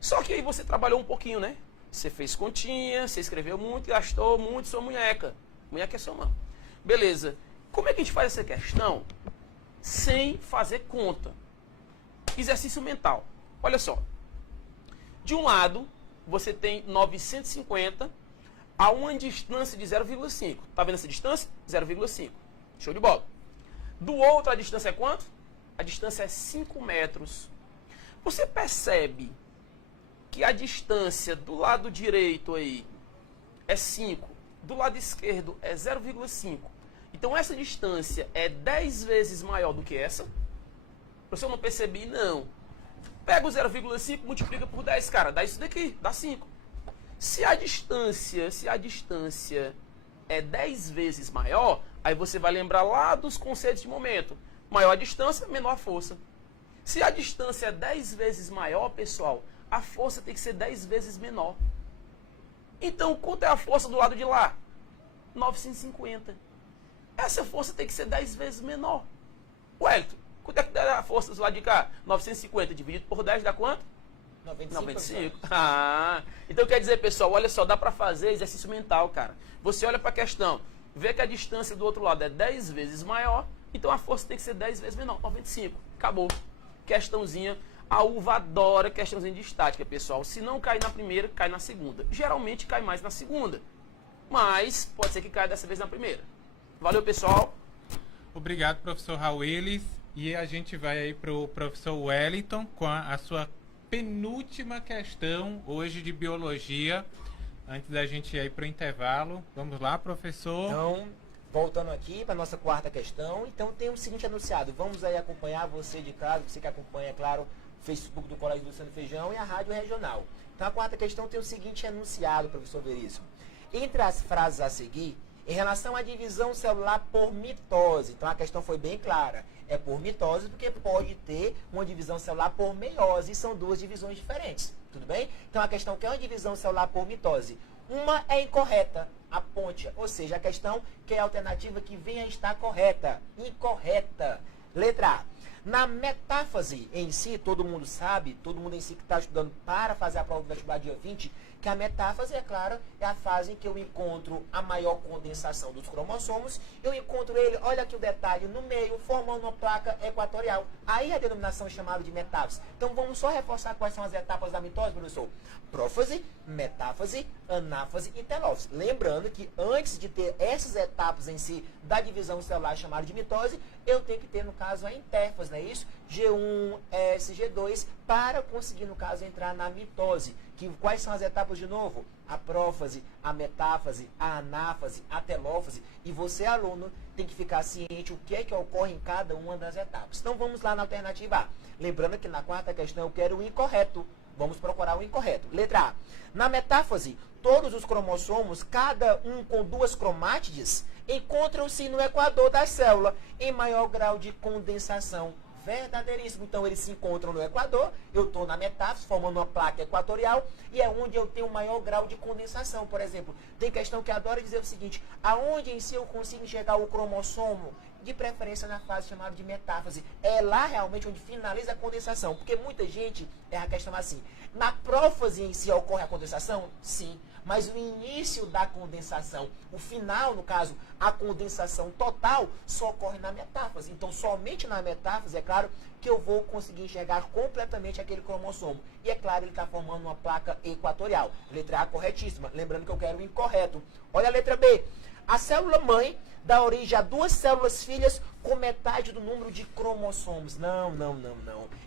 Só que aí você trabalhou um pouquinho, né? Você fez continha, você escreveu muito, gastou muito, sua munheca. Munheca é sua mão. Beleza. Como é que a gente faz essa questão sem fazer conta? Exercício mental. Olha só. De um lado, você tem 950 a uma distância de 0,5. Tá vendo essa distância? 0,5. Show de bola. Do outro, a distância é quanto? A distância é 5 metros. Você percebe que a distância do lado direito aí é 5, do lado esquerdo é 0,5. Então essa distância é 10 vezes maior do que essa? Se eu não percebi, não. Pega o 0,5, multiplica por 10, cara, dá isso daqui, dá 5. Se a distância é 10 vezes maior, aí você vai lembrar lá dos conceitos de momento. Maior a distância, menor a força. Se a distância é 10 vezes maior, pessoal, a força tem que ser 10 vezes menor. Então, quanto é a força do lado de lá? 950. Essa força tem que ser 10 vezes menor. Wellington, quanto é que dá a força do lado de cá? 950 dividido por 10 dá quanto? 95. Ah, então quer dizer, pessoal, olha só, dá para fazer exercício mental, cara. Você olha para a questão, vê que a distância do outro lado é 10 vezes maior, então a força tem que ser 10 vezes menor. 95. Acabou. Questãozinha. A uva adora questãozinha de estática, pessoal. Se não cair na primeira, cai na segunda. Geralmente cai mais na segunda. Mas pode ser que caia dessa vez na primeira. Valeu, pessoal. Obrigado, professor Raul Willis. E a gente vai aí para o professor Wellington com a sua penúltima questão hoje de biologia. Antes da gente ir para o intervalo. Vamos lá, professor. Então, voltando aqui para a nossa quarta questão. Então, tem o seguinte anunciado. Vamos aí acompanhar você de casa, você que acompanha, claro, o Facebook do Colégio Luciano Feijão e a Rádio Regional. Então, a quarta questão tem o seguinte anunciado, professor Veríssimo. Entre as frases a seguir, em relação à divisão celular por mitose. Então, a questão foi bem clara. É por mitose porque pode ter uma divisão celular por meiose. E são duas divisões diferentes. Tudo bem? Então, a questão que é uma divisão celular por mitose. Uma é incorreta, a ponte. Ou seja, a questão que é a alternativa que vem a estar correta. Incorreta. Letra A. Na metáfase em si, todo mundo sabe, todo mundo em si que está estudando para fazer a prova do vestibular dia 20, que a metáfase, é claro, é a fase em que eu encontro a maior condensação dos cromossomos. Eu encontro ele, olha aqui o detalhe, no meio, formando uma placa equatorial. Aí a denominação é chamada de metáfase. Então vamos só reforçar quais são as etapas da mitose, professor. Prófase, metáfase, anáfase e telófase. Lembrando que antes de ter essas etapas em si da divisão celular chamada de mitose, eu tenho que ter, no caso, a intérfase, não é isso? G1, S, G2, para conseguir, no caso, entrar na mitose. Quais são as etapas de novo? A prófase, a metáfase, a anáfase, a telófase. E você, aluno, tem que ficar ciente o que é que ocorre em cada uma das etapas. Então vamos lá na alternativa A. Lembrando que na quarta questão eu quero o incorreto. Vamos procurar o incorreto. Letra A. Na metáfase, todos os cromossomos, cada um com duas cromátides, encontram-se no equador da célula em maior grau de condensação. Verdadeiríssimo. Então eles se encontram no Equador, eu estou na metáfise, formando uma placa equatorial, e é onde eu tenho o maior grau de condensação. Por exemplo, tem questão que adora dizer o seguinte: aonde em si eu consigo enxergar o cromossomo? De preferência na fase chamada de metáfase. É lá realmente onde finaliza a condensação. Porque muita gente é a questão assim. Na prófase em si ocorre a condensação? Sim. Mas o início da condensação, o final, no caso, a condensação total, só ocorre na metáfase. Então, somente na metáfase, é claro, que eu vou conseguir enxergar completamente aquele cromossomo. E é claro, ele está formando uma placa equatorial. Letra A corretíssima. Lembrando que eu quero o incorreto. Olha a letra B. A célula mãe dá origem a 2 células filhas com metade do número de cromossomos. Não.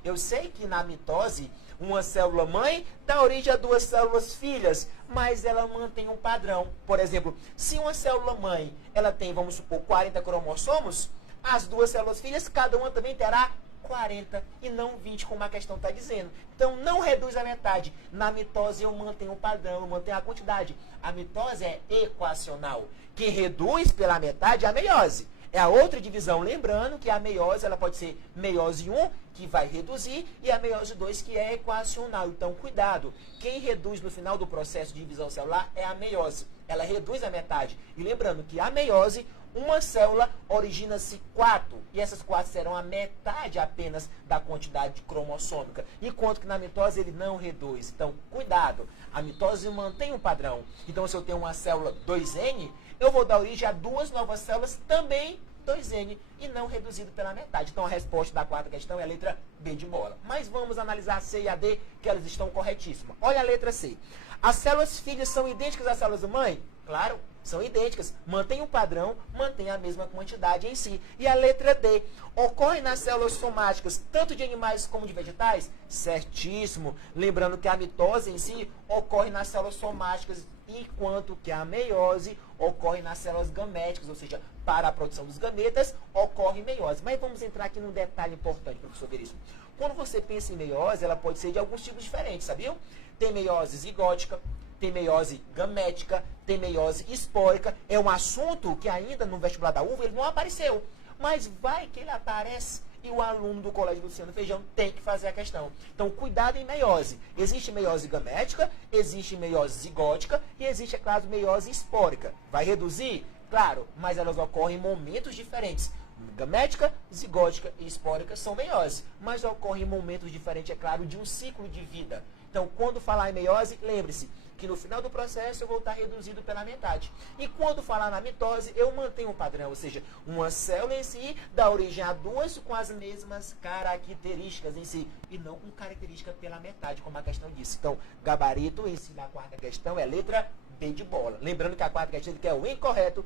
Eu sei que na mitose, uma célula mãe dá origem a 2 células filhas, mas ela mantém um padrão. Por exemplo, se uma célula mãe, ela tem, vamos supor, 40 cromossomos, as 2 células filhas, cada uma também terá 40 e não 20, como a questão está dizendo. Então, não reduz a metade. Na mitose, eu mantenho o padrão, eu mantenho a quantidade. A mitose é equacional. Quem reduz pela metade é a meiose. É a outra divisão. Lembrando que a meiose ela pode ser meiose 1, que vai reduzir, e a meiose 2, que é equacional. Então, cuidado. Quem reduz no final do processo de divisão celular é a meiose. Ela reduz a metade. E lembrando que a meiose, uma célula origina-se 4, e essas 4 serão a metade apenas da quantidade cromossômica, enquanto que na mitose ele não reduz. Então, cuidado, a mitose mantém um padrão. Então, se eu tenho uma célula 2N, eu vou dar origem a 2 novas células também 2N, e não reduzido pela metade. Então, a resposta da quarta questão é a letra B de bola. Mas vamos analisar a C e a D, que elas estão corretíssimas. Olha a letra C. As células filhas são idênticas às células mãe? Claro, são idênticas. Mantém o padrão, mantém a mesma quantidade em si. E a letra D. Ocorre nas células somáticas, tanto de animais como de vegetais? Certíssimo. Lembrando que a mitose em si ocorre nas células somáticas, enquanto que a meiose ocorre nas células gaméticas, ou seja, para a produção dos gametas, ocorre meiose. Mas vamos entrar aqui num detalhe importante, professor Veríssimo. Quando você pensa em meiose, ela pode ser de alguns tipos diferentes, sabiam? Tem meiose zigótica, tem meiose gamética, tem meiose espórica. É um assunto que ainda no vestibular da UVA ele não apareceu. Mas vai que ele aparece e o aluno do Colégio Luciano Feijão tem que fazer a questão. Então, cuidado em meiose. Existe meiose gamética, existe meiose zigótica e existe, é claro, meiose espórica. Vai reduzir? Claro, mas elas ocorrem em momentos diferentes. Gamética, zigótica e espórica são meiose, mas ocorrem em momentos diferentes, é claro, de um ciclo de vida. Então, quando falar em meiose, lembre-se que no final do processo eu vou estar reduzido pela metade. E quando falar na mitose, eu mantenho o padrão, ou seja, uma célula em si dá origem a 2 com as mesmas características em si, e não com característica pela metade, como a questão disse. Então, gabarito em si na quarta questão é letra B de bola. Lembrando que a quarta questão ele quer o incorreto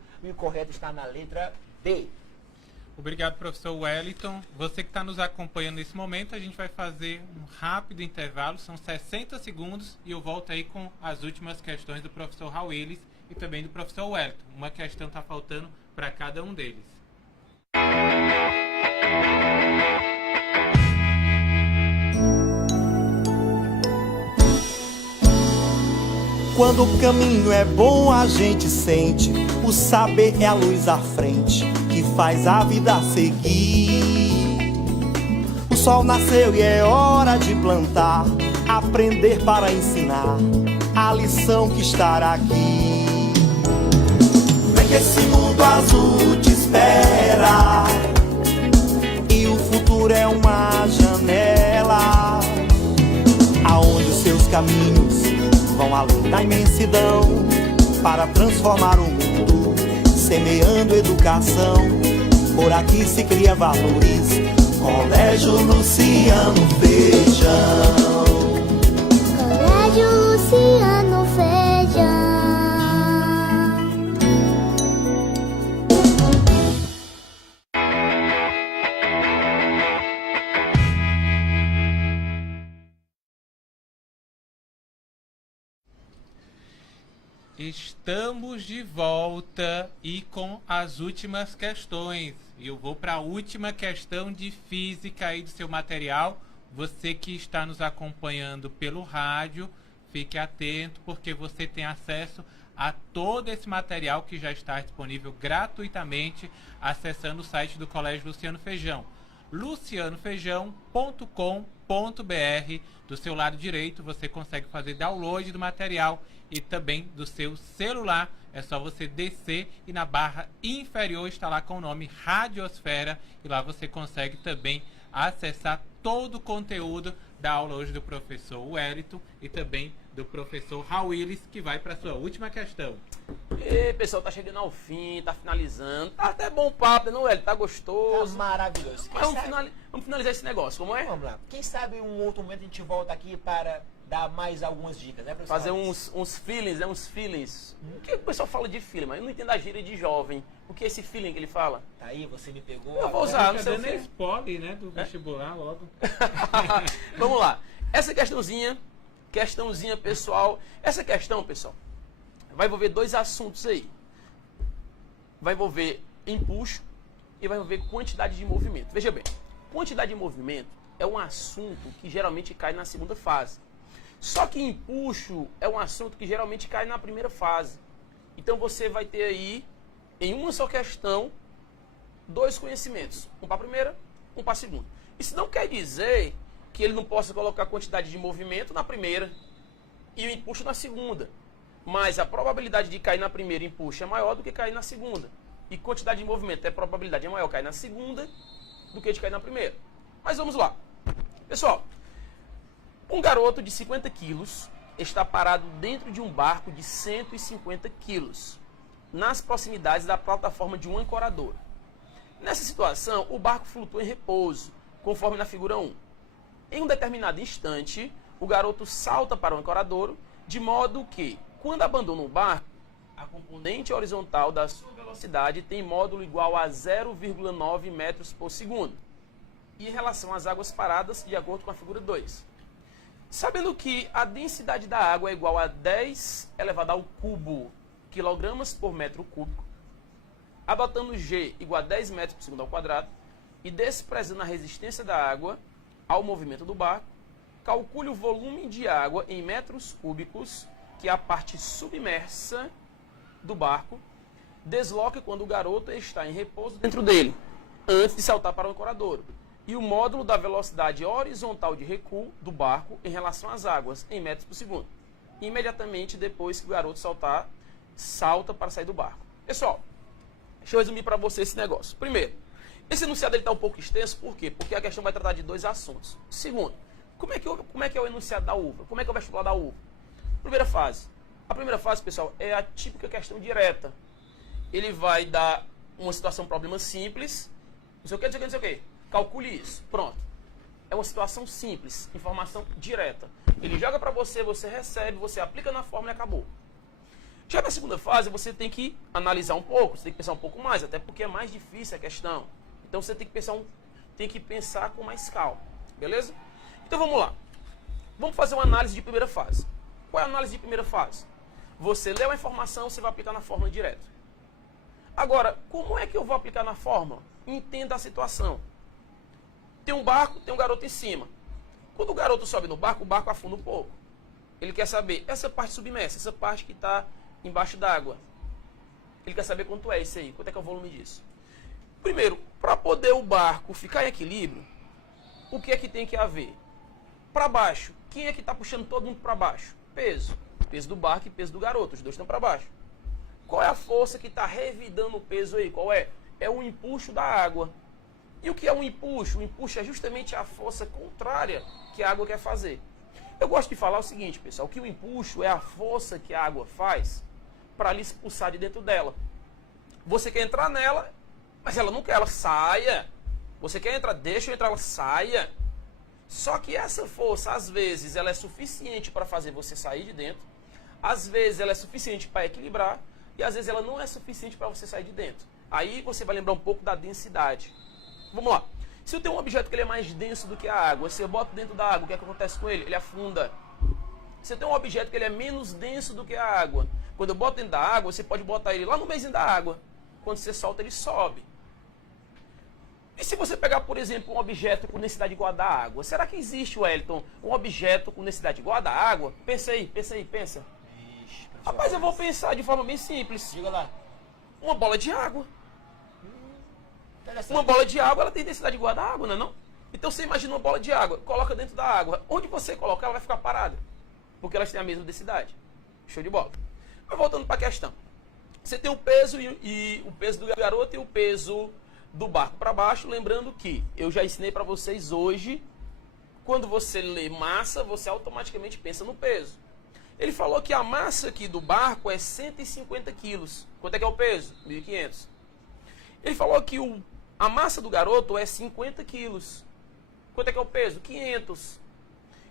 está na letra B. Obrigado, professor Wellington. Você que está nos acompanhando nesse momento, a gente vai fazer um rápido intervalo, são 60 segundos, e eu volto aí com as últimas questões do professor Raul Willis e também do professor Wellington. Uma questão está faltando para cada um deles. Quando o caminho é bom, a gente sente. O saber é a luz à frente que faz a vida seguir. O sol nasceu e é hora de plantar, aprender para ensinar a lição que está aqui. Vem que esse mundo azul te espera, e o futuro é uma janela aonde os seus caminhos vão além da imensidão para transformar o mundo, semeando educação. Por aqui se cria valores, Colégio Luciano Feijão. Colégio Luciano Feijão. Estamos de volta e com as últimas questões. Eu vou para a última questão de física aí do seu material. Você que está nos acompanhando pelo rádio, fique atento, porque você tem acesso a todo esse material que já está disponível gratuitamente acessando o site do Colégio Luciano Feijão. lucianofeijão.com.br. Do seu lado direito você consegue fazer download do material e também do seu celular. É só você descer e na barra inferior está lá com o nome Radiosfera e lá você consegue também acessar todo o conteúdo da aula hoje do professor Wellington e também do professor Raul Willis, que vai para a sua última questão. E pessoal, tá chegando ao fim, tá finalizando. Tá até bom papo, não é? Tá gostoso. Tá maravilhoso. Mas vamos finalizar esse negócio, como é? Vamos lá. Quem sabe um outro momento a gente volta aqui para dar mais algumas dicas, né, professor? Fazer uns feelings, né? Uns feelings. O que o pessoal fala de feeling? Mas eu não entendo a gíria de jovem. O que é esse feeling que ele fala? Tá aí, você me pegou. Eu vou agora. usar, não Fica sei o dando quê. spoiler, né, do vestibular logo. Vamos lá. Essa questãozinha, pessoal. Essa questão, pessoal, vai envolver dois assuntos aí. Vai envolver empuxo e vai envolver quantidade de movimento. Veja bem, quantidade de movimento é um assunto que geralmente cai na segunda fase. Só que empuxo é um assunto que geralmente cai na primeira fase. Então você vai ter aí, em uma só questão, dois conhecimentos. Um para a primeira, um para a segunda. Isso não quer dizer que ele não possa colocar quantidade de movimento na primeira e o empuxo na segunda. Mas a probabilidade de cair na primeira empuxo é maior do que cair na segunda. E quantidade de movimento, a probabilidade é maior cair na segunda do que de cair na primeira. Mas vamos lá. Pessoal, um garoto de 50 quilos está parado dentro de um barco de 150 quilos, nas proximidades da plataforma de um ancorador. Nessa situação, o barco flutua em repouso, conforme na figura 1. Em um determinado instante, o garoto salta para o ancoradouro, de modo que, quando abandona o barco, a componente horizontal da sua velocidade tem módulo igual a 0,9 metros por segundo. E em relação às águas paradas, de acordo com a figura 2. Sabendo que a densidade da água é igual a 10 elevado ao cubo quilogramas por metro cúbico, adotando G igual a 10 metros por segundo ao quadrado, e desprezando a resistência da água ao movimento do barco, calcule o volume de água em metros cúbicos, que é a parte submersa do barco, desloque quando o garoto está em repouso dentro dele, antes de saltar para o ancoradouro, e o módulo da velocidade horizontal de recuo do barco em relação às águas, em metros por segundo. Imediatamente depois que o garoto salta para sair do barco. Pessoal, deixa eu resumir para você esse negócio. Primeiro, esse enunciado está um pouco extenso, por quê? Porque a questão vai tratar de dois assuntos. Segundo, como é que é o enunciado da uva? Como é que é o vestibular da uva? Primeira fase. A primeira fase, pessoal, é a típica questão direta. Ele vai dar uma situação, problema simples, não sei o que, não sei o que, não sei o que. Calcule isso. Pronto. É uma situação simples, informação direta. Ele joga para você, você recebe, você aplica na fórmula e acabou. Já na segunda fase, você tem que analisar um pouco, você tem que pensar um pouco mais, até porque é mais difícil a questão. Então você tem que pensar com mais calma. Beleza? Então vamos lá. Vamos fazer uma análise de primeira fase. Qual é a análise de primeira fase? Você leu a informação, você vai aplicar na fórmula direto. Agora, como é que eu vou aplicar na fórmula? Entenda a situação. Tem um barco, tem um garoto em cima. Quando o garoto sobe no barco, o barco afunda um pouco. Ele quer saber essa parte submersa, essa parte que está embaixo d'água. Ele quer saber quanto é isso aí, quanto é que é o volume disso. Primeiro, para poder o barco ficar em equilíbrio, o que é que tem que haver? Para baixo, quem é que está puxando todo mundo para baixo? Peso. Peso do barco e peso do garoto, os dois estão para baixo. Qual é a força que está revidando o peso aí? Qual é? É o empuxo da água. E o que é um empuxo? O empuxo é justamente a força contrária que a água quer fazer. Eu gosto de falar o seguinte, pessoal, que o empuxo é a força que a água faz para lhe expulsar de dentro dela. Você quer entrar nela, mas ela não quer, ela saia. Você quer entrar, deixa eu entrar, ela saia. Só que essa força, às vezes, ela é suficiente para fazer você sair de dentro, às vezes ela é suficiente para equilibrar, e às vezes ela não é suficiente para você sair de dentro. Aí você vai lembrar um pouco da densidade. Vamos lá. Se eu tenho um objeto que ele é mais denso do que a água, se eu boto dentro da água, o que é que acontece com ele? Ele afunda. Se eu tenho um objeto que ele é menos denso do que a água, quando eu boto dentro da água, você pode botar ele lá no meio da água. Quando você solta, ele sobe. E se você pegar, por exemplo, um objeto com densidade igual a da água, será que existe, Wellington, um objeto com densidade igual a da água? Pensa aí, pensa. Ixi, Rapaz, eu vou pensar de forma bem simples. diga lá. Uma bola de água. Uma bola de água, ela tem densidade igual a da água, não é não? Então você imagina uma bola de água, coloca dentro da água. Onde você colocar, ela vai ficar parada. Porque elas têm a mesma densidade. Show de bola. Mas voltando para a questão. Você tem o peso e o peso do garoto e o peso do barco para baixo. Lembrando que eu já ensinei para vocês hoje, quando você lê massa, você automaticamente pensa no peso. Ele falou que a massa aqui do barco é 150 quilos. Quanto é que é o peso? 1.500. Ele falou que a massa do garoto é 50 quilos. Quanto é que é o peso? 500.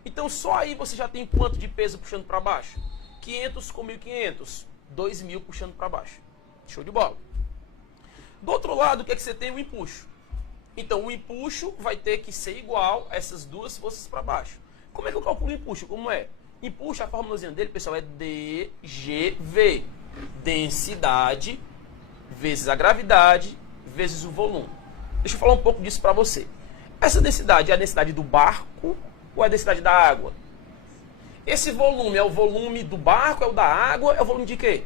Então só aí você já tem quanto de peso puxando para baixo? 500 com 1.500. 2.000 puxando para baixo. Show de bola. Do outro lado, o que é que você tem? O empuxo. Então o empuxo vai ter que ser igual a essas duas forças para baixo. Como é que eu calculo o empuxo? Como é? Empuxo, a formulazinha dele, pessoal, é DGV. Densidade vezes a gravidade vezes o volume. Deixa eu falar um pouco disso para você. Essa densidade é a densidade do barco ou é a densidade da água? Esse volume é o volume do barco, é o da água, é o volume de quê?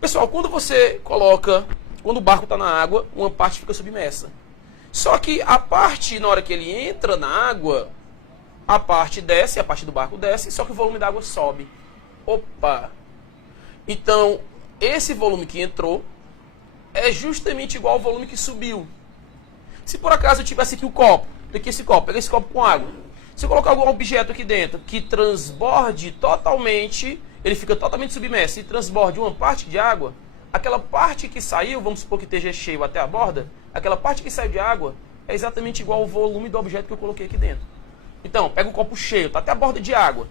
Pessoal, quando o barco está na água, uma parte fica submersa. Só que a parte, na hora que ele entra na água, a parte desce, a parte do barco desce, só que o volume da água sobe. Opa! Então, esse volume que entrou é justamente igual ao volume que subiu. Se por acaso eu tivesse aqui o copo, peguei esse copo com água. Se eu colocar algum objeto aqui dentro que transborde totalmente, ele fica totalmente submerso e transborde uma parte de água, aquela parte que saiu, vamos supor que esteja cheio até a borda, aquela parte que saiu de água é exatamente igual ao volume do objeto que eu coloquei aqui dentro. Então, pega o copo cheio, está até a borda de água.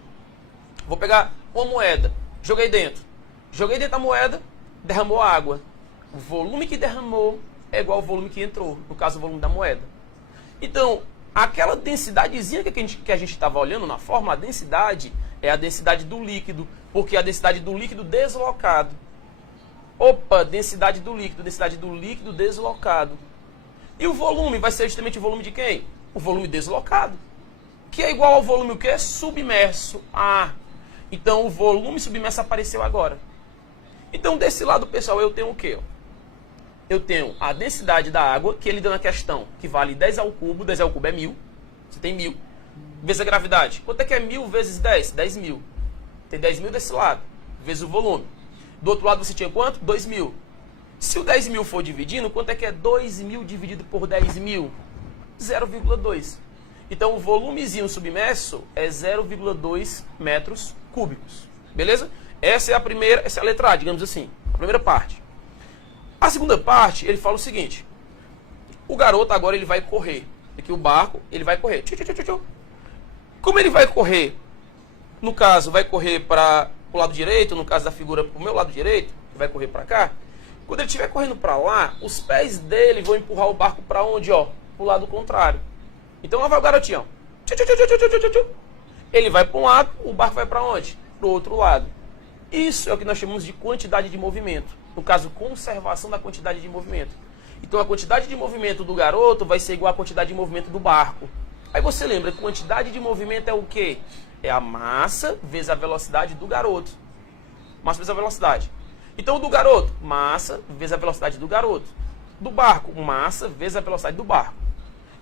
Vou pegar uma moeda, joguei dentro. Joguei dentro da moeda, derramou água. O volume que derramou é igual ao volume que entrou, no caso o volume da moeda. Então, aquela densidadezinha que a gente estava olhando na fórmula, a densidade é a densidade do líquido, porque é a densidade do líquido deslocado. Opa, densidade do líquido deslocado. E o volume vai ser justamente o volume de quem? O volume deslocado. Que é igual ao volume o quê? Submerso. Então o volume submerso apareceu agora. Então desse lado, pessoal, eu tenho o quê? Eu tenho a densidade da água, que ele deu na questão, que vale 10 ao cubo. 10 ao cubo é 1.000. Você tem 1.000. Vezes a gravidade. Quanto é que é 1.000 vezes 10? 10.000. Tem 10.000 desse lado. Vezes o volume. Do outro lado você tinha quanto? 2.000. Se o 10.000 for dividindo, quanto é que é 2.000 dividido por 10.000? 0,2. Então o volumezinho submerso é 0,2 metros cúbicos. Beleza? Essa é a letra A, digamos assim. A primeira parte. A segunda parte, ele fala o seguinte. O garoto agora ele vai correr. Aqui o barco, ele vai correr. Como ele vai correr? No caso, vai correr para o lado direito, no caso da figura, para o meu lado direito, vai correr para cá. Quando ele estiver correndo para lá, os pés dele vão empurrar o barco para onde? Para o lado contrário. Então lá vai o garotinho. Ele vai para um lado, o barco vai para onde? Para o outro lado. Isso é o que nós chamamos de quantidade de movimento. No caso, conservação da quantidade de movimento. Então a quantidade de movimento do garoto vai ser igual à quantidade de movimento do barco. Aí você lembra, quantidade de movimento é o quê? É a massa vezes a velocidade do garoto. Massa vezes a velocidade. Então, do garoto, massa vezes a velocidade do garoto. Do barco, massa vezes a velocidade do barco.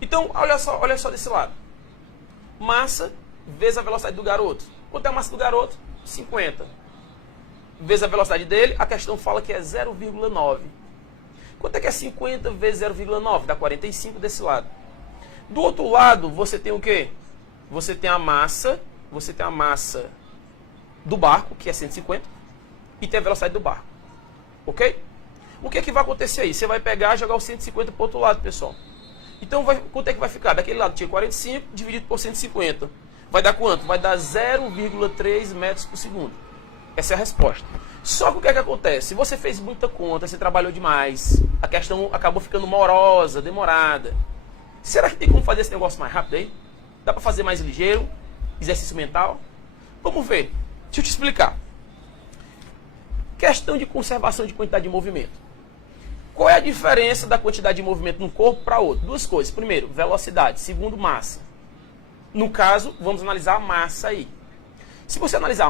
Então, olha só desse lado. Massa vezes a velocidade do garoto. Quanto é a massa do garoto? 50. Vezes a velocidade dele, a questão fala que é 0,9. Quanto é que é 50 vezes 0,9? Dá 45 desse lado. Do outro lado, você tem o quê? Você tem a massa do barco, que é 150, e tem a velocidade do barco. Ok? O que é que vai acontecer aí? Você vai pegar e jogar o 150 para o outro lado, pessoal. Então, quanto é que vai ficar? Daquele lado tinha 45 dividido por 150. Vai dar quanto? Vai dar 0,3 metros por segundo. Essa é a resposta. Só que o que é que acontece? Você fez muita conta, você trabalhou demais, a questão acabou ficando morosa, demorada. Será que tem como fazer esse negócio mais rápido aí? Dá para fazer mais ligeiro? Exercício mental? Vamos ver. Deixa eu te explicar. Questão de conservação de quantidade de movimento. Qual é a diferença da quantidade de movimento de um corpo para outro? Duas coisas. Primeiro, velocidade. Segundo, massa. No caso, vamos analisar a massa aí. Se você analisar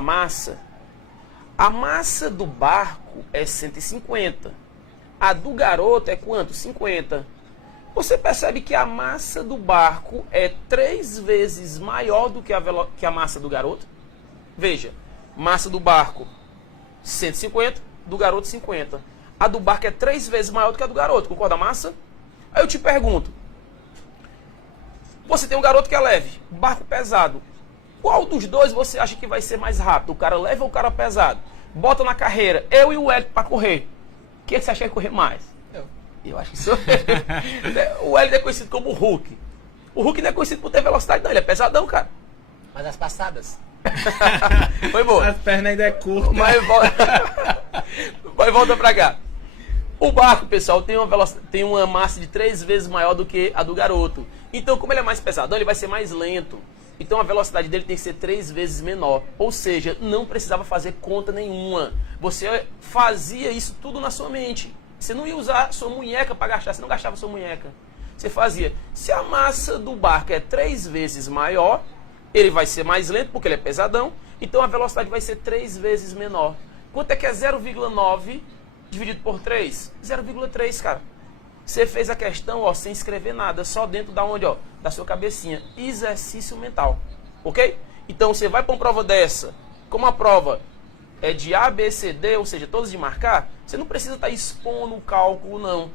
a massa do barco é 150. A do garoto é quanto? 50. Você percebe que a massa do barco é 3 vezes maior do que a massa do garoto? Veja, massa do barco 150, do garoto 50. A do barco é 3 vezes maior do que a do garoto, concorda a massa? Aí eu te pergunto, você tem um garoto que é leve, barco pesado. Qual dos dois você acha que vai ser mais rápido? O cara leve ou o cara pesado? Bota na carreira, eu e o Hélio para correr. Quem é que você acha que vai correr mais? Eu acho que sou eu. O Hélio é conhecido como Hulk. O Hulk não é conhecido por ter velocidade, não. Ele é pesadão, cara. Mas as passadas? Foi boa. As pernas ainda é curta. Mas volta pra cá. O barco, pessoal, tem uma massa de 3 vezes maior do que a do garoto. Então, como ele é mais pesadão, ele vai ser mais lento. Então, a velocidade dele tem que ser 3 vezes menor. Ou seja, não precisava fazer conta nenhuma. Você fazia isso tudo na sua mente. Você não ia usar sua munheca para gastar, você não gastava sua munheca. Você fazia. Se a massa do barco é 3 vezes maior, ele vai ser mais lento porque ele é pesadão. Então, a velocidade vai ser 3 vezes menor. Quanto é que é 0,9 dividido por 3? 0,3, cara. Você fez a questão, ó, sem escrever nada, só dentro da onde, ó, da sua cabecinha. Exercício mental, ok? Então, você vai para uma prova dessa, como a prova é de A, B, C, D, ou seja, todas de marcar, você não precisa estar expondo o cálculo, não.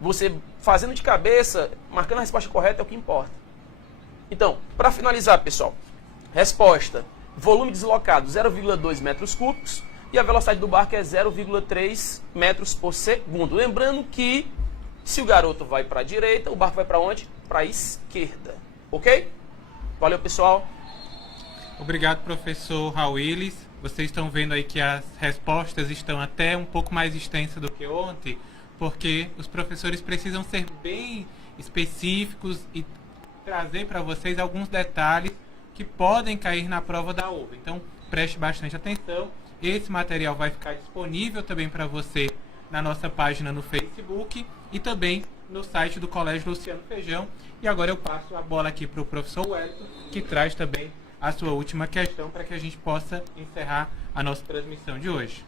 Você fazendo de cabeça, marcando a resposta correta é o que importa. Então, para finalizar, pessoal, resposta, volume deslocado 0,2 metros cúbicos e a velocidade do barco é 0,3 metros por segundo. Lembrando que se o garoto vai para a direita, o barco vai para onde? Para a esquerda. Ok? Valeu, pessoal. Obrigado, professor Raul Willis. Vocês estão vendo aí que as respostas estão até um pouco mais extensas do que ontem, porque os professores precisam ser bem específicos e trazer para vocês alguns detalhes que podem cair na prova da UVA. Então, preste bastante atenção. Esse material vai ficar disponível também para você na nossa página no Facebook e também no site do Colégio Luciano Feijão. E agora eu passo a bola aqui para o professor Wellington, que traz também a sua última questão para que a gente possa encerrar a nossa transmissão de hoje.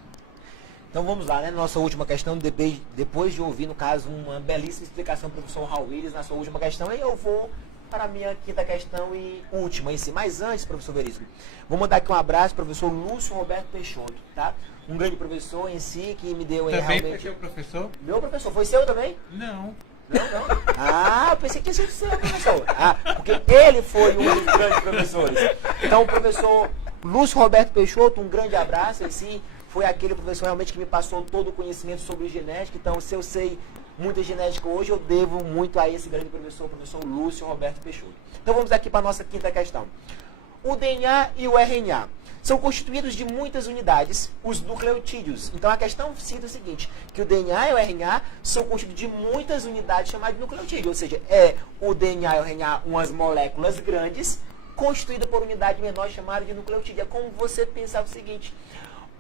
Então vamos lá, né? Nossa última questão, depois de ouvir, no caso, uma belíssima explicação do professor Raul Willis na sua última questão, e eu vou para a minha quinta questão e última em si. Mas antes, professor Veríssimo, vou mandar aqui um abraço para o professor Lúcio Roberto Peixoto, tá? Um grande professor em si que me deu também realmente... foi seu professor? Meu professor, foi seu também? Não. Não. Ah, eu pensei que tinha sido seu, professor. Ah, porque ele foi um dos grandes professores. Então, o professor Lúcio Roberto Peixoto, um grande abraço em si. Foi aquele professor realmente que me passou todo o conhecimento sobre genética. Então, se eu sei muita genética hoje, eu devo muito a esse grande professor, o professor Lúcio Roberto Peixoto. Então, vamos aqui para a nossa quinta questão. O DNA e o RNA são constituídos de muitas unidades, os nucleotídeos. Então, a questão cita o seguinte, que o DNA e o RNA são constituídos de muitas unidades chamadas de nucleotídeo. Ou seja, o DNA e o RNA umas moléculas grandes, constituídas por unidade menor chamada de nucleotídeo. É como você pensar o seguinte...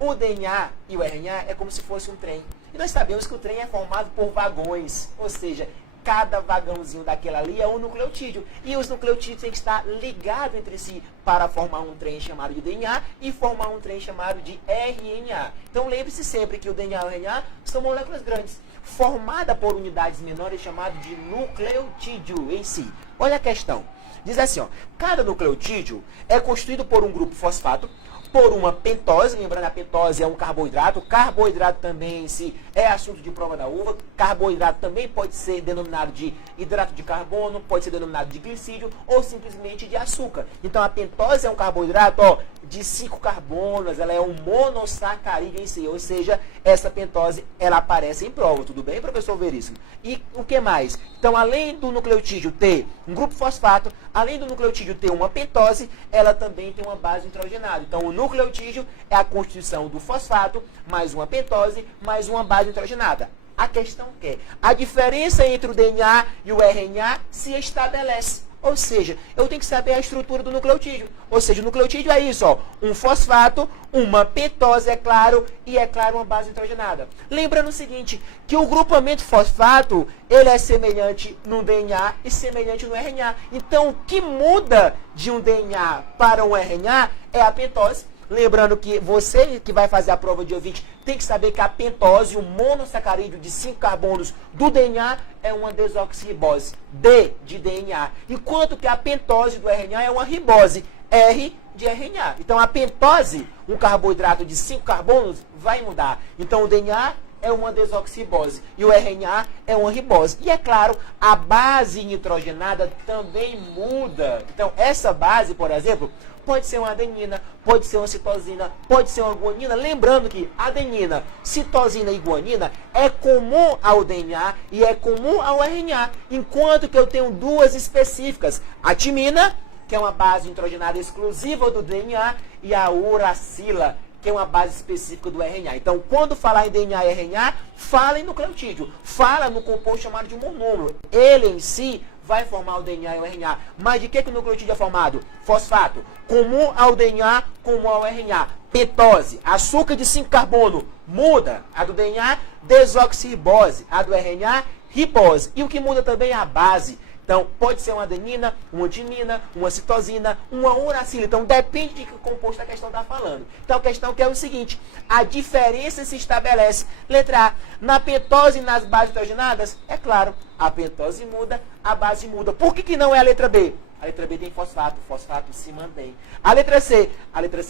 O DNA e o RNA é como se fosse um trem. E nós sabemos que o trem é formado por vagões. Ou seja, cada vagãozinho daquele ali é um nucleotídeo. E os nucleotídeos têm que estar ligados entre si para formar um trem chamado de DNA e formar um trem chamado de RNA. Então lembre-se sempre que o DNA e o RNA são moléculas grandes, formadas por unidades menores chamadas de nucleotídeo em si. Olha a questão. Diz assim, ó, cada nucleotídeo é constituído por um grupo fosfato, por uma pentose, lembrando a pentose é um carboidrato. Carboidrato também em si é assunto de prova da uva. Carboidrato também pode ser denominado de hidrato de carbono, pode ser denominado de glicídio ou simplesmente de açúcar. Então a pentose é um carboidrato de 5 carbonos, ela é um monossacarídeo em si, ou seja, essa pentose ela aparece em prova. Tudo bem, professor Veríssimo? E o que mais? Então, além do nucleotídeo ter um grupo fosfato, além do nucleotídeo ter uma pentose, ela também tem uma base nitrogenada. Então, o nucleotídeo é a constituição do fosfato, mais uma pentose, mais uma base nitrogenada. A questão é, a diferença entre o DNA e o RNA se estabelece. Ou seja, eu tenho que saber a estrutura do nucleotídeo. Ou seja, o nucleotídeo é isso, ó, um fosfato, uma pentose, é claro, e é claro, uma base nitrogenada. Lembrando o seguinte, que o grupamento fosfato, ele é semelhante no DNA e semelhante no RNA. Então, o que muda de um DNA para um RNA é a pentose. Lembrando que você que vai fazer a prova dia 20 tem que saber que a pentose, o monossacarídeo de 5 carbonos do DNA, é uma desoxirribose, D de DNA. Enquanto que a pentose do RNA é uma ribose, R de RNA. Então a pentose, um carboidrato de 5 carbonos, vai mudar. Então o DNA é uma desoxirribose e o RNA é uma ribose. E é claro, a base nitrogenada também muda. Então essa base, por exemplo, pode ser uma adenina, pode ser uma citosina, pode ser uma guanina. Lembrando que adenina, citosina e guanina é comum ao DNA e é comum ao RNA. Enquanto que eu tenho duas específicas, a timina, que é uma base nitrogenada exclusiva do DNA, e a uracila, que é uma base específica do RNA. Então, quando falar em DNA e RNA, fala em nucleotídeo, fala no composto chamado de monômero. Ele em si vai formar o DNA e o RNA. Mas de que o nucleotídeo é formado? Fosfato. Comum ao DNA, comum ao RNA. Pentose, açúcar de 5 carbono, muda. A do DNA, desoxirribose. A do RNA, ribose. E o que muda também é a base. Então, pode ser uma adenina, uma timina, uma citosina, uma uracila. Então, depende de que composto a questão está falando. Então, a questão que é o seguinte, a diferença se estabelece. Letra A, na pentose e nas bases nitrogenadas, é claro, a pentose muda, a base muda. Por que não é a letra B? A letra B tem fosfato, o fosfato se mantém. A letra C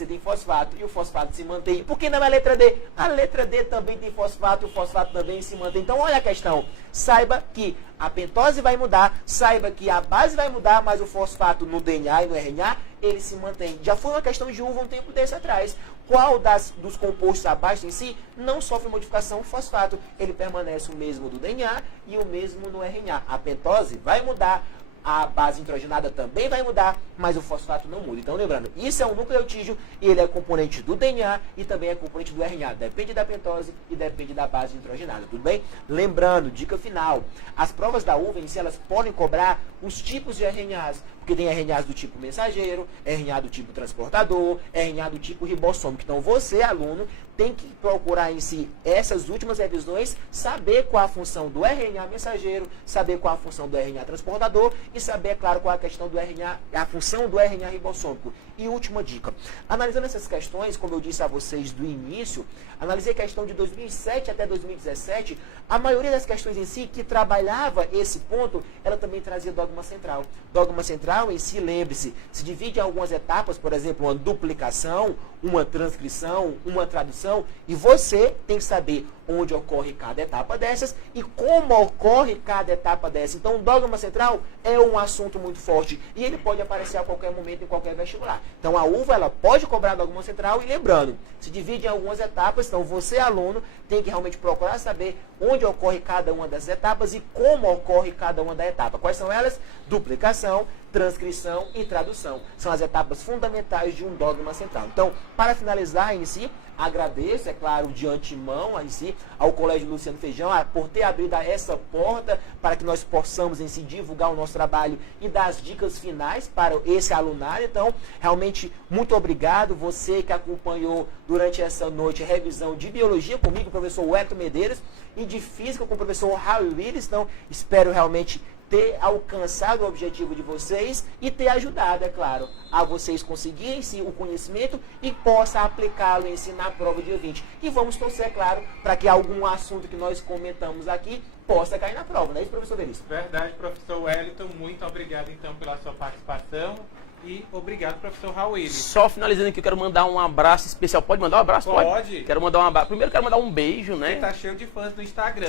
tem fosfato e o fosfato se mantém. Por que não é a letra D? A letra D também tem fosfato, o fosfato também se mantém. Então, olha a questão. Saiba que a pentose vai mudar, saiba que a base vai mudar, mas o fosfato no DNA e no RNA, ele se mantém. Já foi uma questão de uva um tempo desse atrás. Qual dos compostos abaixo em si não sofre modificação? O fosfato, ele permanece o mesmo do DNA e o mesmo no RNA. A pentose vai mudar, a base nitrogenada também vai mudar, mas o fosfato não muda. Então, lembrando, isso é um nucleotídeo e ele é componente do DNA e também é componente do RNA. Depende da pentose e depende da base nitrogenada, tudo bem? Lembrando, dica final, as provas da uva em si, elas podem cobrar os tipos de RNAs, porque tem RNAs do tipo mensageiro, RNA do tipo transportador, RNA do tipo ribossômico. Então, você, aluno, tem que procurar em si essas últimas revisões, saber qual a função do RNA mensageiro, saber qual a função do RNA transportador e saber, é claro, qual a questão do RNA, a função do RNA ribossômico. E última dica, analisando essas questões, como eu disse a vocês do início, analisei a questão de 2007 até 2017, a maioria das questões em si que trabalhava esse ponto, ela também trazia dogma central. Dogma central em si, lembre-se, se divide em algumas etapas, por exemplo, uma duplicação, uma transcrição, uma tradução, e você tem que saber onde ocorre cada etapa dessas e como ocorre cada etapa dessa. Então, o dogma central é um assunto muito forte e ele pode aparecer a qualquer momento em qualquer vestibular. Então, a UVA, ela pode cobrar dogma central e lembrando, se divide em algumas etapas, então você, aluno, tem que realmente procurar saber onde ocorre cada uma das etapas e como ocorre cada uma da etapa. Quais são elas? Duplicação, transcrição e tradução. São as etapas fundamentais de um dogma central. Então, para finalizar em si, agradeço, é claro, de antemão em si, ao Colégio Luciano Feijão por ter abrido essa porta para que nós possamos em si divulgar o nosso trabalho e dar as dicas finais para esse alunário. Então, realmente, muito obrigado. Você que acompanhou durante essa noite a revisão de Biologia comigo, o professor Wellington Medeiros, e de Física com o professor Raul Willis. Então, espero realmente ter alcançado o objetivo de vocês e ter ajudado, é claro, a vocês conseguirem sim, o conhecimento e possa aplicá-lo em si na prova dia 20. E vamos torcer, é claro, para que algum assunto que nós comentamos aqui possa cair na prova, não é isso, professor Veríssimo? Verdade, professor Wellington, muito obrigado então pela sua participação. E obrigado, professor Raul. Só finalizando aqui, eu quero mandar um abraço especial. Pode mandar um abraço? Pode. Quero mandar um abraço. Primeiro, quero mandar um beijo, né? Você tá cheio de fãs no Instagram.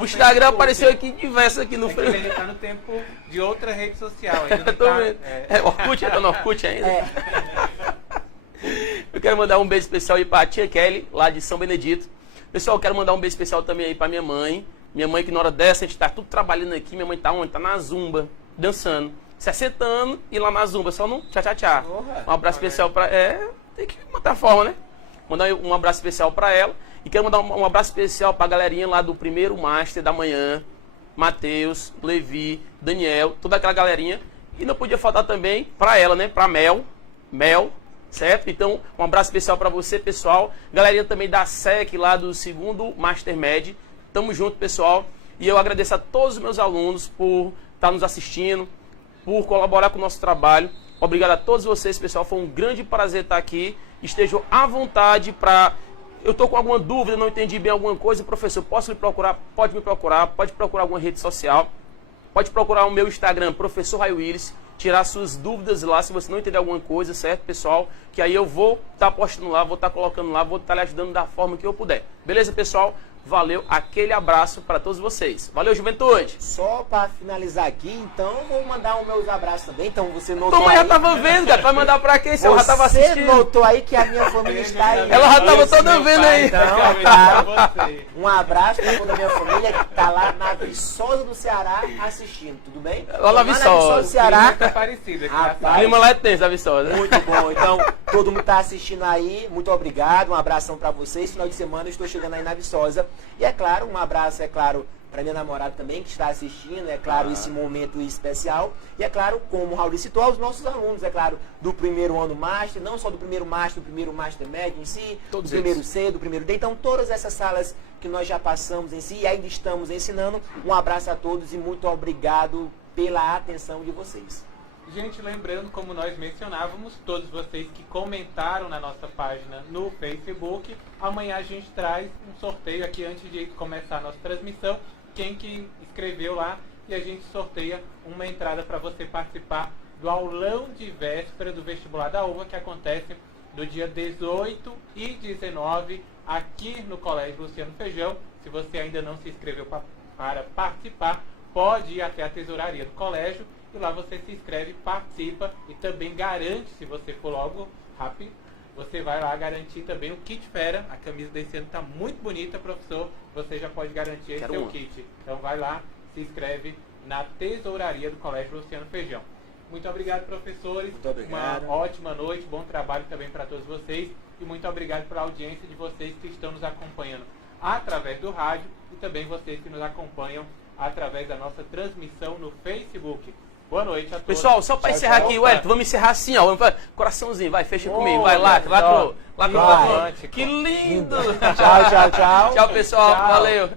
O Instagram apareceu aqui diversos aqui no Facebook. Ele tá no tempo de outra rede social. Ainda tô vendo. Orkut, tá no Orkut ainda. Eu quero mandar um beijo especial aí pra tia Kelly, lá de São Benedito. Pessoal, eu quero mandar um beijo especial também aí pra minha mãe. Minha mãe que na hora dessa, a gente tá tudo trabalhando aqui. Minha mãe tá onde? Tá na Zumba, dançando. 60 anos e lá na Zumba, só no tchá-tchá-tchá. Um abraço especial pra... tem que mandar forma, né? Mandar um abraço especial pra ela. E quero mandar um abraço especial pra galerinha lá do primeiro Master da manhã. Matheus, Levi, Daniel, toda aquela galerinha. E não podia faltar também pra ela, né? Pra Mel, certo? Então, um abraço especial pra você, pessoal. Galerinha também da SEC lá do segundo Master Med. Tamo junto, pessoal. E eu agradeço a todos os meus alunos por estar nos assistindo, por colaborar com o nosso trabalho. Obrigado a todos vocês, pessoal. Foi um grande prazer estar aqui. Estejam à vontade para... Eu estou com alguma dúvida, não entendi bem alguma coisa, professor, posso lhe procurar? Pode me procurar, pode procurar alguma rede social, pode procurar o meu Instagram, professor Ray Willis, tirar suas dúvidas lá, se você não entender alguma coisa, certo, pessoal? Que aí eu vou estar postando lá, vou estar colocando lá, vou estar lhe ajudando da forma que eu puder. Beleza, pessoal? Valeu, aquele abraço para todos vocês. Valeu, juventude! Só para finalizar aqui, então, vou mandar os meus abraços também. Então, você notou Tua mãe já tava vendo, cara. Vai mandar pra quem? Se eu já tava assistindo. Você notou aí que a minha família está aí. Ela já tava toda vendo aí. Então, cara, um abraço para toda a minha família que tá lá na Viçosa do Ceará assistindo, tudo bem? Lá na Viçosa do Ceará. Tá parecido aqui. Rapaz, Clima lá é tenso, a Viçosa. muito bom. Então, todo mundo tá assistindo aí. Muito obrigado. Um abração para vocês. Final de semana eu estou chegando aí na Viçosa. E é claro, um abraço, é claro, para minha namorada também, que está assistindo, é claro, esse momento especial. E é claro, como o Raul citou, aos nossos alunos, é claro, do primeiro ano Master, não só do primeiro Master médio em si, Todos do primeiro eles. C, do primeiro D. Então, todas essas salas que nós já passamos em si e ainda estamos ensinando. Um abraço a todos e muito obrigado pela atenção de vocês. Gente, lembrando, como nós mencionávamos, todos vocês que comentaram na nossa página no Facebook, amanhã a gente traz um sorteio aqui antes de começar a nossa transmissão. Quem que escreveu lá, e a gente sorteia uma entrada para você participar do aulão de véspera do vestibular da UVA, que acontece no dia 18 e 19 aqui no Colégio Luciano Feijão. Se você ainda não se inscreveu para participar, pode ir até a tesouraria do colégio e lá você se inscreve, participa e também garante, se você for logo rápido, você vai lá garantir também o kit fera. A camisa desse ano está muito bonita, professor. Você já pode garantir esse seu kit. Então vai lá, se inscreve na tesouraria do Colégio Luciano Feijão. Muito obrigado, professores. Muito obrigado. Uma ótima noite, bom trabalho também para todos vocês. E muito obrigado pela audiência de vocês que estão nos acompanhando através do rádio e também vocês que nos acompanham através da nossa transmissão no Facebook. Boa noite a todos. Pessoal, só para encerrar aqui, Wellington, vamos encerrar assim, ó. Coraçãozinho, vai, fecha comigo, vai lá, lacrou. Vai. Que lindo! Tchau, tchau, tchau. Tchau, pessoal, Tchau. valeu.